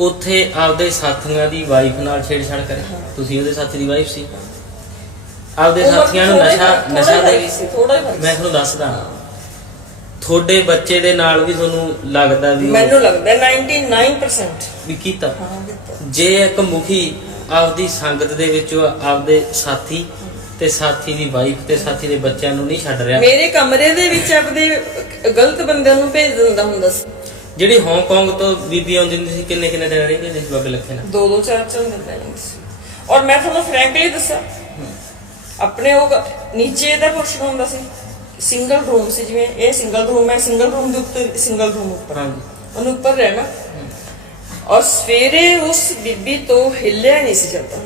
ਉੱਥੇ ਆਪਦੇ ਸਾਥੀਆਂ ਦੀ ਵਾਈਫ ਨਾਲ ਛੇੜਛਾੜ ਕਰੇ। ਤੁਸੀਂ ਉਹਦੇ ਸਾਥੀ ਦੀ ਵਾਈਫ ਸੀ। ਆਪਦੇ ਸਾਥੀਆਂ ਨੂੰ ਹੀ- ਨਸ਼ਾ ਨਸ਼ਾ ਹੀ ਦੇ ਹੀ ਮੈਂ ਤੁਹਾਨੂੰ ਦੱਸਦਾ। ਤੁਹਾਡੇ ਬੱਚੇ ਦੇ ਨਾਲ ਵੀ ਤੁਹਾਨੂੰ ਲੱਗਦਾ ਵੀ ਮੈਨੂੰ ਲੱਗਦਾ ਹੈ 99% ਵੀ ਕੀਤਾ। ਹਾਂ ਕੀਤਾ। ਜੇ ਇੱਕ ਮੁਖੀ ਆਪਦੀ ਸੰਗਤ ਦੇ ਵਿੱਚੋਂ ਆਪਦੇ ਸਾਥੀ ਤੇ ਸਾਥੀ ਦੀ ਵਾਈਫ ਤੇ ਸਾਥੀ ਦੇ ਬੱਚਿਆਂ ਨੂੰ ਨਹੀਂ ਛੱਡ ਰਿਹਾ। ਮੇਰੇ ਕਮਰੇ ਦੇ ਵਿੱਚ ਆਪਦੇ ਗਲਤ ਬੰਦਿਆਂ ਨੂੰ ਭੇਜ ਦਿੰਦਾ ਹੁੰਦਾ ਸੀ। ਜਿਹੜੀ ਹਾਂਗਕਾਂਗ ਤੋਂ ਬੀਬੀ ਆਉਂਦੀ ਹੁੰਦੀ ਸੀ ਕਿੰਨੇ ਕਿੰਨੇ ਦਿਨ ਹੁੰਦੇ ਸੀ ਬਾਬੇ ਲੱਖੇ ਨਾਲ। ਦੋ ਦੋ ਚਾਰ ਚਾਰ ਦਿਨ ਰਹਿੰਦੇ ਸੀ। ਔਰ ਮੈਂ ਤੁਹਾਨੂੰ ਫ੍ਰੈਂਕਲੀ ਦੱਸਾਂ ਆਪਣੇ ਉਹ ਨੀਚੇ ਦਾ ਪੋਰਸ਼ਨ ਹੁੰਦਾ ਸੀ। ਸਿੰਗਲ ਰੂਮ ਸੀ ਜਿਵੇਂ ਇਹ ਸਿੰਗਲ ਰੂਮ ਹੈ ਸਿੰਗਲ ਰੂਮ ਦੇ ਉੱਤੇ ਸਿੰਗਲ ਰੂਮ ਉੱਪਰ। ਹਾਂਜੀ। ਉਹਨੂੰ ਉੱਪਰ ਰਹਿਣਾ। ਔਰ ਸਵੇਰੇ ਉਸ ਬੀਬੀ ਤੋਂ ਹਿੱਲਿਆ ਨਹੀਂ ਸੀ ਜਾਂਦਾ।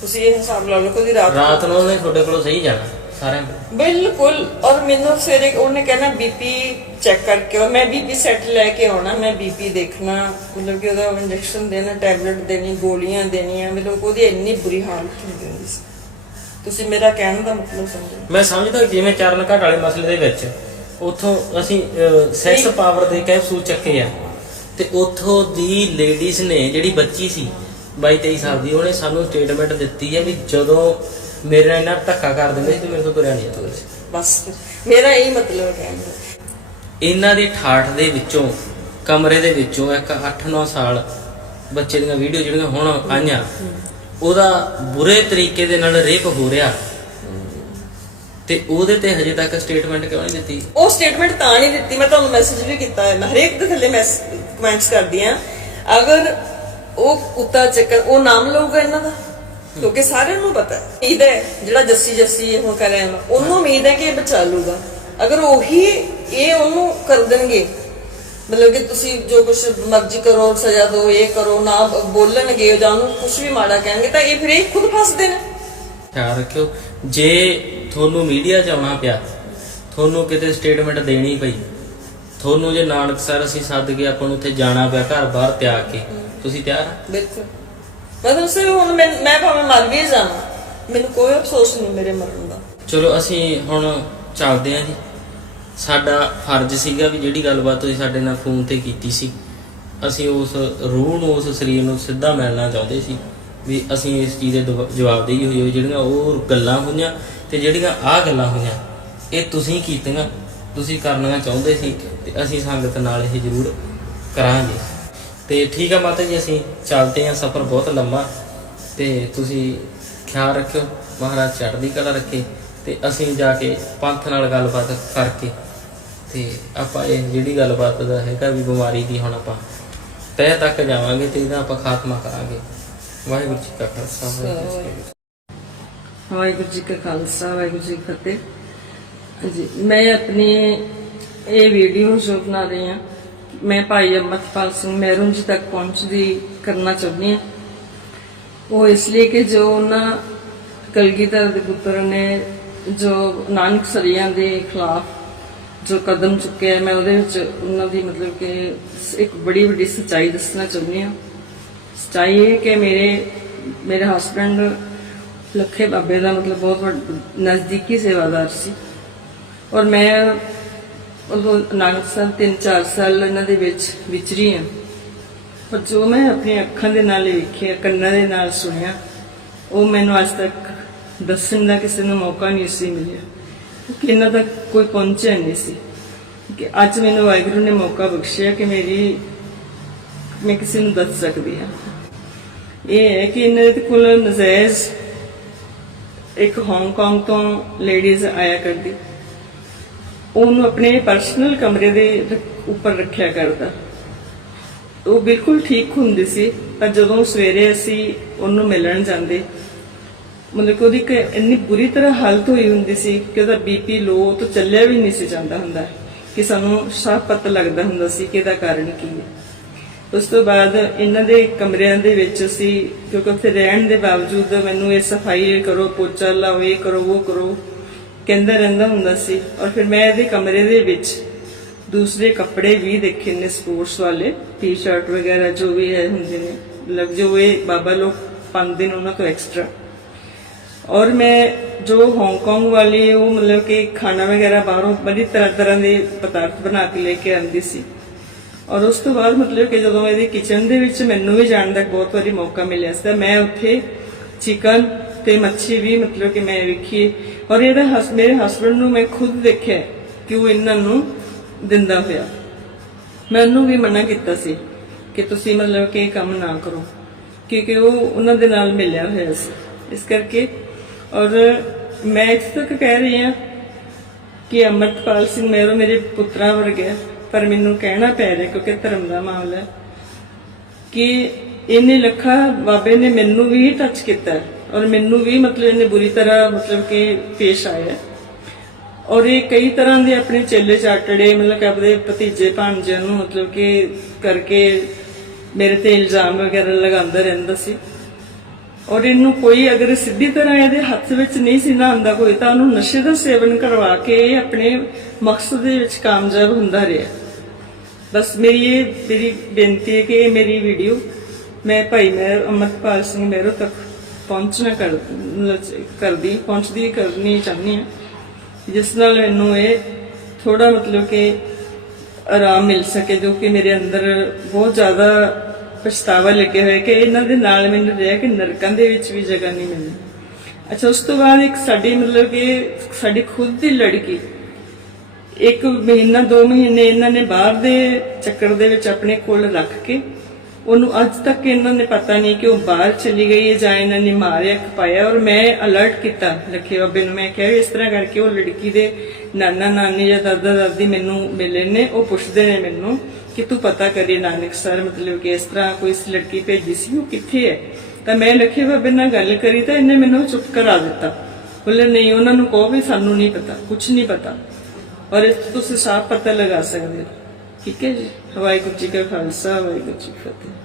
ਤੁਸੀਂ ਇਹ ਹਿਸਾਬ ਲਾ ਲਓ ਕਿ ਰਾਤ ਨੂੰ- ਰਾਤ ਨੂੰ ਉਹਨੇ ਤੁਹਾਡੇ ਕੋਲੋਂ ਸਹੀ ਜਾਣਾ ਸਾਰਿਆਂ ਕੋਲ। ਬਿਲਕੁਲ। ਔਰ ਮੈਨੂੰ ਸਵੇਰੇ ਉਹਨੇ ਕਹਿਣਾ ਬੀਪੀ ਚੈੱਕ ਕਰਕੇ ਆਓ। ਮੈਂ ਬੀਪੀ ਸੈੱਟ ਲੈ ਕੇ ਆਉਣਾ ਮੈਂ ਬੀਪੀ ਦੇਖਣਾ। ਮਤਲਬ ਕਿ ਉਹਦਾ ਇੰਜੈਕਸ਼ਨ ਦੇਣਾ ਟੈਬਲੇਟ ਦੇਣੀ ਗੋਲੀਆਂ ਦੇਣੀਆਂ। ਮਤਲਬ ਉਹਦੀ ਇੰਨੀ ਬੁਰੀ ਹਾਲਤ ਹੁੰਦੀ ਸੀ। ਤੁਸੀਂ ਮੇਰਾ ਕਹਿਣ ਦਾ ਮਤਲਬ ਸਮਝੋ। ਮੈਂ ਸਮਝਦਾ ਜਿਵੇਂ ਚਰਨ ਘਾਟ ਵਾਲੇ ਮਸਲੇ ਦੇ ਵਿੱਚ ਉਥੋਂ ਅਸੀਂ ਸੈਕਸ ਪਾਵਰ ਦੇ ਕੈਪਸੂਲ ਚੱਕੇ ਆ ਤੇ ਉਥੋਂ ਦੀ ਲੇਡੀਜ਼ ਨੇ ਜਿਹੜੀ ਬੱਚੀ ਸੀ 22 23 ਸਾਲ ਦੀ ਉਹਨੇ ਸਾਨੂੰ ਸਟੇਟਮੈਂਟ ਦਿੱਤੀ ਹੈ ਵੀ ਜਦੋਂ ਮੇਰੇ ਨਾਲ ਇਹਨਾਂ ਧੱਕਾ ਕਰ ਦਿੰਦੇ ਸੀ ਤੇ ਮੇਰੇ ਤੋਂ ਤੁਰਿਆ ਨਹੀਂ ਜਾਂਦਾ ਸੀ। ਬਸ। ਮੇਰਾ ਇਹੀ ਮਤਲਬ ਹੈ ਇਹਨਾਂ ਦੀ ਠਾਠ ਦੇ ਵਿੱਚੋਂ ਕਮਰੇ ਦੇ ਵਿੱਚੋਂ ਇੱਕ 8-9 ਸਾਲ ਬੱਚੇ ਦੀਆਂ ਵੀਡੀਓ ਜਿਹੜੀਆਂ ਹੁਣ ਆਈਆਂ ਉਹਦਾ ਬੁਰੇ ਤਰੀਕੇ ਦੇ ਨਾਲ ਰੇਪ ਹੋ ਰਿਹਾ। ਤੇ ਉਹਦੇ ਤੇ ਹਜੇ ਤੱਕ ਸਟੇਟਮੈਂਟ ਕਿਉਂ ਨਹੀਂ ਦਿੱਤੀ? ਉਹ ਸਟੇਟਮੈਂਟ ਤਾਂ ਨਹੀਂ ਦਿੱਤੀ, ਮੈਂ ਤੁਹਾਨੂੰ ਮੈਸੇਜ ਵੀ ਕੀਤਾ ਹੈ। ਮੈਂ ਹਰੇਕ ਦੇ ਥੱਲੇ ਮੈਂ ਕਮੈਂਟਸ ਕਰਦੀ ਆ ਅਗਰ ਉਹ ਕੁੱਤਾ ਚੱਕਰ, ਉਹ ਨਾਮ ਲਊਗਾ ਇਹਨਾਂ ਦਾ? ਕਿਉਂਕਿ ਸਾਰਿਆਂ ਨੂੰ ਪਤਾ ਹੈ। ਉਮੀਦ ਜਿਹੜਾ ਜੱਸੀ ਜੱਸੀ ਇਹ ਹੁਣ ਕਰ ਰਿਹਾ ਉਹਨੂੰ ਉਮੀਦ ਹੈ ਕਿ ਇਹ ਬਚਾ ਲੂਗਾ ਅਗਰ ਉਹੀ ਇਹ ਉਹਨੂੰ ਕਰ ਦੇਣਗੇ ਮਤਲਬ ਕਿ ਤੁਸੀਂ ਜੋ ਕੁਝ ਮਰਜ਼ੀ ਕਰੋ ਸਜ਼ਾ ਦਿਓ ਇਹ ਕਰੋ ਨਾ ਬੋਲਣਗੇ ਜਾਂ ਉਹਨੂੰ ਕੁਝ ਵੀ ਮਾੜਾ ਕਹਿਣਗੇ ਤਾਂ ਇਹ ਫਿਰ ਇਹ ਖੁਦ ਫਸਦੇ ਨੇ। ਖਿਆਲ ਰੱਖਿਓ ਜੇ ਤੁਹਾਨੂੰ ਮੀਡੀਆ 'ਚ ਆਉਣਾ ਪਿਆ ਤੁਹਾਨੂੰ ਕਿਤੇ ਸਟੇਟਮੈਂਟ ਦੇਣੀ ਪਈ ਤੁਹਾਨੂੰ ਜੇ ਨਾਨਕਸਰ ਅਸੀਂ ਸੱਦ ਕੇ ਆਪਾਂ ਨੂੰ ਉੱਥੇ ਜਾਣਾ ਪਿਆ ਘਰ ਬਾਹਰ ਤਿਆਗ ਕੇ ਤੁਸੀਂ ਤਿਆਰ ਆ? ਬਿਲਕੁਲ। ਮੈਂ ਤਾਂ ਉਸੇ ਹੁਣ ਮੈਂ ਮੈਂ ਭਾਵੇਂ ਮਰ ਵੀ ਜਾਵਾਂ ਮੈਨੂੰ ਕੋਈ ਅਫਸੋਸ ਨਹੀਂ ਮੇਰੇ ਮਰਨ ਦਾ। ਚਲੋ ਅਸੀਂ ਹੁਣ ਚੱਲਦੇ ਹਾਂ ਜੀ। ਸਾਡਾ ਫਰਜ਼ ਸੀਗਾ ਵੀ ਜਿਹੜੀ ਗੱਲਬਾਤ ਤੁਸੀਂ ਸਾਡੇ ਨਾਲ ਫੋਨ ਤੇ ਕੀਤੀ ਸੀ, ਅਸੀਂ ਉਸ ਰੂਹ ਨੂੰ, ਉਸ ਸਰੀਰ ਨੂੰ ਸਿੱਧਾ ਮਿਲਣਾ ਚਾਹੁੰਦੇ ਸੀ ਵੀ ਅਸੀਂ ਇਸ ਚੀਜ਼ ਦੇ ਦਵਾ- ਜਵਾਬਦੇਹੀ ਹੋਈ ਹੋਈ, ਜਿਹੜੀਆਂ ਉਹ ਗੱਲਾਂ ਹੋਈਆਂ ਤੇ ਜਿਹੜੀਆਂ ਆਹ ਗੱਲਾਂ ਹੋਈਆਂ, ਇਹ ਤੁਸੀਂ ਕੀਤੀਆਂ, ਤੁਸੀਂ ਕਰਨਾ ਚਾਹੁੰਦੇ ਸੀ ਤੇ ਅਸੀਂ ਸੰਗਤ ਨਾਲ ਇਹ ਜ਼ਰੂਰ ਕਰਾਂਗੇ। ਤੇ ਠੀਕ ਆ ਮਾਤਾ ਜੀ, ਅਸੀਂ ਚੱਲਦੇ ਹਾਂ, ਸਫ਼ਰ ਬਹੁਤ ਲੰਮਾ ਤੇ ਤੁਸੀਂ ਖਿਆਲ ਰੱਖਿਓ, ਮਹਾਰਾਜ ਚੜ੍ਹਦੀ ਕਲਾ ਰੱਖੇ। ਤੇ ਅਸੀਂ ਜਾ ਕੇ ਪੰਥ ਨਾਲ ਗੱਲਬਾਤ ਕਰਕੇ ਤੇ ਆਪਾਂ ਇਹ ਜਿਹੜੀ ਗੱਲਬਾਤ ਦਾ ਹੈਗਾ ਵੀ ਬਿਮਾਰੀ ਦੀ ਹੁਣ ਆਪਾਂ ਤਹਿ ਤੱਕ ਜਾਵਾਂਗੇ ਤੇ ਇਹਦਾ ਆਪਾਂ ਖਾਤਮਾ ਕਰਾਂਗੇ। ਵਾਹਿਗੁਰੂ ਜੀ ਕਾ ਖਾਲਸਾ ਵਾਹਿਗੁਰੂ ਜੀ ਕੀ ਫਤਿਹ। ਵਾਹਿਗੁਰੂ ਜੀ ਕਾ ਖਾਲਸਾ ਵਾਹਿਗੁਰੂ ਜੀ ਕੀ ਫਤਿਹ। ਜੀ ਮੈਂ ਆਪਣੀ ਇਹ ਵੀਡੀਓ ਜੋ ਬਣਾ ਰਹੀ ਹਾਂ ਮੈਂ ਭਾਈ ਅਮਰਪਾਲ ਸਿੰਘ ਮਹਿਰੂਮ ਜੀ ਤੱਕ ਪਹੁੰਚਦੀ ਕਰਨਾ ਚਾਹੁੰਦੀ ਹਾਂ। ਉਹ ਇਸ ਲਈ ਕਿ ਜੋ ਉਹਨਾਂ ਕਲਗੀਧਰ ਦੇ ਪੁੱਤਰ ਨੇ ਜੋ ਨਾਨਕ ਸਰੀਆਂ ਦੇ ਖਿਲਾਫ ਜੋ ਕਦਮ ਚੁੱਕਿਆ ਮੈਂ ਉਹਦੇ ਵਿੱਚ ਉਹਨਾਂ ਦੀ ਮਤਲਬ ਕਿ ਇੱਕ ਬੜੀ ਵੱਡੀ ਸੱਚਾਈ ਦੱਸਣਾ ਚਾਹੁੰਦੀ ਹਾਂ। ਸੱਚਾਈ ਇਹ ਕਿ ਮੇਰੇ ਮੇਰੇ ਹਸਬੰਡ ਲੱਖੇ ਬਾਬੇ ਦਾ ਮਤਲਬ ਬਹੁਤ ਵੱਡ- ਨਜ਼ਦੀਕੀ ਸੇਵਾਦਾਰ ਸੀ। ਔਰ ਮੈਂ ਉਹ ਨਾਨਕ ਸਾਹਿਬ 3-4 ਸਾਲ ਇਹਨਾਂ ਦੇ ਵਿੱਚ ਵਿਚਰੀ ਹਾਂ। ਪਰ ਜੋ ਮੈਂ ਆਪਣੀਆਂ ਅੱਖਾਂ ਦੇ ਨਾਲ ਵੇਖਿਆ, ਕੰਨਾਂ ਦੇ ਨਾਲ ਸੁਣਿਆ, ਉਹ ਮੈਨੂੰ ਅੱਜ ਤੱਕ ਦੱਸਣ ਦਾ ਕਿਸੇ ਨੂੰ ਮੌਕਾ ਨਹੀਂ ਸੀ ਮਿਲਿਆ, ਕਿ ਇਹਨਾਂ ਤੱਕ ਕੋਈ ਪਹੁੰਚਿਆ ਨਹੀਂ ਸੀ। ਕਿ ਅੱਜ ਮੈਨੂੰ ਵਾਹਿਗੁਰੂ ਨੇ ਮੌਕਾ ਬਖਸ਼ਿਆ ਕਿ ਮੇਰੀ, ਮੈਂ ਕਿਸੇ ਨੂੰ ਦੱਸ ਸਕਦੀ ਹਾਂ। ਇਹ ਹੈ ਕਿ ਇਹਨਾਂ ਦੇ ਕੋਲ ਨਜ਼ਾਇਜ਼ ਇੱਕ ਹਾਂਗਕਾਂਗ ਤੋਂ ਲੇਡੀਜ਼ ਆਇਆ ਕਰਦੀ। ਉਹਨੂੰ ਆਪਣੇ ਪਰਸਨਲ ਕਮਰੇ ਦੇ ਉੱਪਰ ਰੱਖਿਆ ਕਰਦਾ। ਉਹ ਬਿਲਕੁਲ ਠੀਕ ਹੁੰਦੀ ਸੀ, ਪਰ ਜਦੋਂ ਸਵੇਰੇ ਅਸੀਂ ਉਹਨੂੰ ਮਿਲਣ ਜਾਂਦੇ ਮਤਲਬ ਕਿ ਉਹਦੀ ਇੱਕ ਇੰਨੀ ਬੁਰੀ ਤਰ੍ਹਾਂ ਹਾਲਤ ਹੋਈ ਹੁੰਦੀ ਸੀ ਕਿ ਉਹਦਾ ਬੀਪੀ ਲੋ ਤੋਂ ਚੱਲਿਆ ਵੀ ਨਹੀਂ ਸੀ ਜਾਂਦਾ ਹੁੰਦਾ, ਕਿ ਸਾਨੂੰ ਸਾਫ਼ ਪਤਾ ਲੱਗਦਾ ਹੁੰਦਾ ਸੀ ਕਿ ਇਹਦਾ ਕਾਰਨ ਕੀ ਹੈ। ਉਸ ਤੋਂ ਬਾਅਦ ਇਹਨਾਂ ਦੇ ਕਮਰਿਆਂ ਦੇ ਵਿੱਚ ਅਸੀਂ ਕਿਉਂਕਿ ਉੱਥੇ ਰਹਿਣ ਦੇ ਬਾਵਜੂਦ ਮੈਨੂੰ ਇਹ ਸਫ਼ਾਈ ਕਰੋ, ਪੋਚਾ ਲਾਓ, ਇਹ ਕਰੋ, ਉਹ ਕਰੋ ਕਹਿੰਦਾ ਰਹਿੰਦਾ ਹੁੰਦਾ ਸੀ। ਔਰ ਫਿਰ ਮੈਂ ਇਹਦੇ ਕਮਰੇ ਦੇ ਵਿੱਚ ਦੂਸਰੇ ਕੱਪੜੇ ਵੀ ਦੇਖੇ ਨੇ, ਸਪੋਰਟਸ ਵਾਲੇ ਟੀ-ਸ਼ਰਟ ਵਗੈਰਾ ਜੋ ਵੀ ਹੈ ਹੁੰਦੇ ਨੇ, ਮਤਲਬ ਜੋ ਇਹ ਬਾਬਾ ਲੋਕ ਪਾਉਂਦੇ ਨੇ ਉਹਨਾਂ ਤੋਂ ਐਕਸਟਰਾ ਔਰ ਮੈਂ ਜੋ ਹਾਂਗਕਾਂਗ ਵਾਲੀ ਉਹ ਮਤਲਬ ਕਿ ਖਾਣਾ ਵਗੈਰਾ ਬਾਹਰੋਂ ਬੜੀ ਤਰ੍ਹਾਂ ਤਰ੍ਹਾਂ ਦੇ ਪਦਾਰਥ ਬਣਾ ਕੇ ਲੈ ਕੇ ਆਉਂਦੀ ਸੀ। ਔਰ ਉਸ ਤੋਂ ਬਾਅਦ ਮਤਲਬ ਕਿ ਜਦੋਂ ਇਹਦੀ ਕਿਚਨ ਦੇ ਵਿੱਚ ਮੈਨੂੰ ਵੀ ਜਾਣ ਦਾ ਬਹੁਤ ਵਾਰੀ ਮੌਕਾ ਮਿਲਿਆ ਸੀ, ਤਾਂ ਮੈਂ ਉੱਥੇ ਚਿਕਨ ਤੇ ਮੱਛੀ ਵੀ ਮਤਲਬ ਕਿ ਮੈਂ ਵੇਖੀ। ਔਰ ਇਹਦਾ ਹਸ- ਮੇਰੇ ਹਸਬੰਡ ਨੂੰ ਮੈਂ ਖੁਦ ਦੇਖਿਆ ਕਿ ਉਹ ਇਹਨਾਂ ਨੂੰ ਦਿੰਦਾ ਹੋਇਆ। ਮੈਂ ਉਹਨੂੰ ਵੀ ਮਨਾ ਕੀਤਾ ਸੀ ਕਿ ਤੁਸੀਂ ਮਤਲਬ ਕਿ ਇਹ ਕੰਮ ਨਾ ਕਰੋ, ਕਿਉਂਕਿ ਉਹ ਉਹਨਾਂ ਦੇ ਨਾਲ ਮਿਲਿਆ ਹੋਇਆ ਸੀ। ਇਸ ਕਰਕੇ ਔਰ ਮੈਂ ਇੱਥੇ ਤੱਕ ਕਹਿ ਰਹੀ ਹਾਂ ਕਿ ਅਮਰਪਾਲ ਸਿੰਘ ਮੇਰੋ ਮੇਰੇ ਪੁੱਤਰਾਂ ਵਰਗਾ ਹੈ, ਪਰ ਮੈਨੂੰ ਕਹਿਣਾ ਪੈ ਰਿਹਾ ਕਿਉਂਕਿ ਧਰਮ ਦਾ ਮਾਮਲਾ ਹੈ ਕਿ ਇਹਨੇ ਲੱਖਾ ਬਾਬੇ ਨੇ ਮੈਨੂੰ ਵੀ ਟੱਚ ਕੀਤਾ ਔਰ ਮੈਨੂੰ ਵੀ ਮਤਲਬ ਇਹਨੇ ਬੁਰੀ ਤਰ੍ਹਾਂ ਮਤਲਬ ਕਿ ਪੇਸ਼ ਆਇਆ ਔਰ ਇਹ ਕਈ ਤਰ੍ਹਾਂ ਦੇ ਆਪਣੇ ਚੇਲੇ ਚਾਟੜੇ ਮਤਲਬ ਕਿ ਆਪਣੇ ਭਤੀਜੇ ਭਾਣਜਿਆਂ ਨੂੰ ਮਤਲਬ ਕਿ ਕਰਕੇ ਮੇਰੇ ਤੇ ਇਲਜ਼ਾਮ ਵਗੈਰਾ ਲਗਾਉਂਦਾ ਰਹਿੰਦਾ ਸੀ। ਔਰ ਇਹਨੂੰ ਕੋਈ ਅਗਰ ਸਿੱਧੀ ਤਰ੍ਹਾਂ ਇਹਦੇ ਹੱਥ ਵਿੱਚ ਨਹੀਂ ਸੀ ਨਾ ਆਉਂਦਾ ਕੋਈ, ਤਾਂ ਉਹਨੂੰ ਨਸ਼ੇ ਦਾ ਸੇਵਨ ਕਰਵਾ ਕੇ ਇਹ ਆਪਣੇ ਮਕਸਦ ਦੇ ਵਿੱਚ ਕਾਮਯਾਬ ਹੁੰਦਾ ਰਿਹਾ। ਬਸ ਮੇਰੀ ਇਹ, ਮੇਰੀ ਬੇਨਤੀ ਹੈ ਕਿ ਇਹ ਮੇਰੀ ਵੀਡੀਓ ਮੈਂ ਭਾਈ ਮੈਂ ਅਮਰਪਾਲ ਸਿੰਘ ਮੇਰੋ ਤੱਕ ਪਹੁੰਚਣਾ ਕਰ, ਕਰਦੀ, ਪਹੁੰਚਦੀ ਕਰਨੀ ਚਾਹੁੰਦੀ ਹਾਂ। ਜਿਸ ਨਾਲ ਮੈਨੂੰ ਇਹ ਥੋੜਾ ਮਤਲਬ ਕਿ ਆਰਾਮ ਮਿਲ ਸਕੇ, ਜੋ ਕਿ ਮੇਰੇ ਅੰਦਰ ਬਹੁਤ ਜ਼ਿਆਦਾ ਪਛਤਾਵਾ ਲੱਗਿਆ ਹੋਇਆ ਕਿ ਇਹਨਾਂ ਦੇ ਨਾਲ ਮੈਨੂੰ ਰਹਿ ਕੇ ਨਰਕਾਂ ਦੇ ਵਿੱਚ ਵੀ ਜਗ੍ਹਾ ਨਹੀਂ ਮਿਲਣੀ ਅੱਛਾ, ਉਸ ਤੋਂ ਬਾਅਦ ਇੱਕ ਸਾਡੀ ਮਤਲਬ ਕਿ ਸਾਡੀ ਖੁਦ ਦੀ ਲੜਕੀ, ਇੱਕ ਮਹੀਨਾ, ਦੋ ਮਹੀਨੇ ਇਹਨਾਂ ਨੇ ਬਾਹਰ ਦੇ ਚੱਕਰ ਦੇ ਵਿੱਚ ਆਪਣੇ ਕੋਲ ਰੱਖ ਕੇ ਉਹਨੂੰ ਅੱਜ ਤੱਕ ਇਹਨਾਂ ਨੇ ਪਤਾ ਨਹੀਂ ਕਿ ਉਹ ਬਾਹਰ ਚਲੀ ਗਈ ਹੈ ਜਾਂ ਇਹਨਾਂ ਨੇ ਮਾਰਿਆ ਪਾਇਆ ਔਰ ਮੈਂ ਅਲਰਟ ਕੀਤਾ ਲੱਖੇ ਬਾਬੇ ਨੂੰ, ਮੈਂ ਕਿਹਾ ਇਸ ਤਰ੍ਹਾਂ ਕਰਕੇ ਉਹ ਲੜਕੀ ਦੇ ਨਾਨਾ ਨਾਨੀ ਜਾਂ ਦਾਦਾ ਦਾਦੀ ਮੈਨੂੰ ਮਿਲੇ ਨੇ, ਉਹ ਪੁੱਛਦੇ ਨੇ ਮੈਨੂੰ ਕਿ ਤੂੰ ਪਤਾ ਕਰੀ ਨਾਨਕ ਸਰ, ਮਤਲਬ ਕਿ ਇਸ ਤਰ੍ਹਾਂ ਕੋਈ ਇਸ ਲੜਕੀ ਭੇਜੀ ਸੀ, ਉਹ ਕਿੱਥੇ ਹੈ? ਤਾਂ ਮੈਂ ਲੱਖੇ ਬਾਬੇ ਨਾਲ ਗੱਲ ਕਰੀ ਤਾਂ ਇਹਨੇ ਮੈਨੂੰ ਚੁੱਪ ਕਰਾ ਦਿੱਤਾ। ਬੋਲੇ, ਨਹੀਂ, ਉਹਨਾਂ ਨੂੰ ਕਹੋ ਵੀ ਸਾਨੂੰ ਨਹੀਂ ਪਤਾ ਕੁਝ ਨਹੀਂ ਪਤਾ। ਔਰ ਇਸ ਤੋਂ ਤੁਸੀਂ ਸਾਫ਼ ਪਤਾ ਲਗਾ ਸਕਦੇ ਹੋ। ਠੀਕ ਹੈ ਜੀ। ਵਾਹਿਗੁਰੂ ਜੀ ਕਾ ਖਾਲਸਾ, ਵਾਹਿਗੁਰੂ ਜੀ ਕੀ ਫਤਿਹ।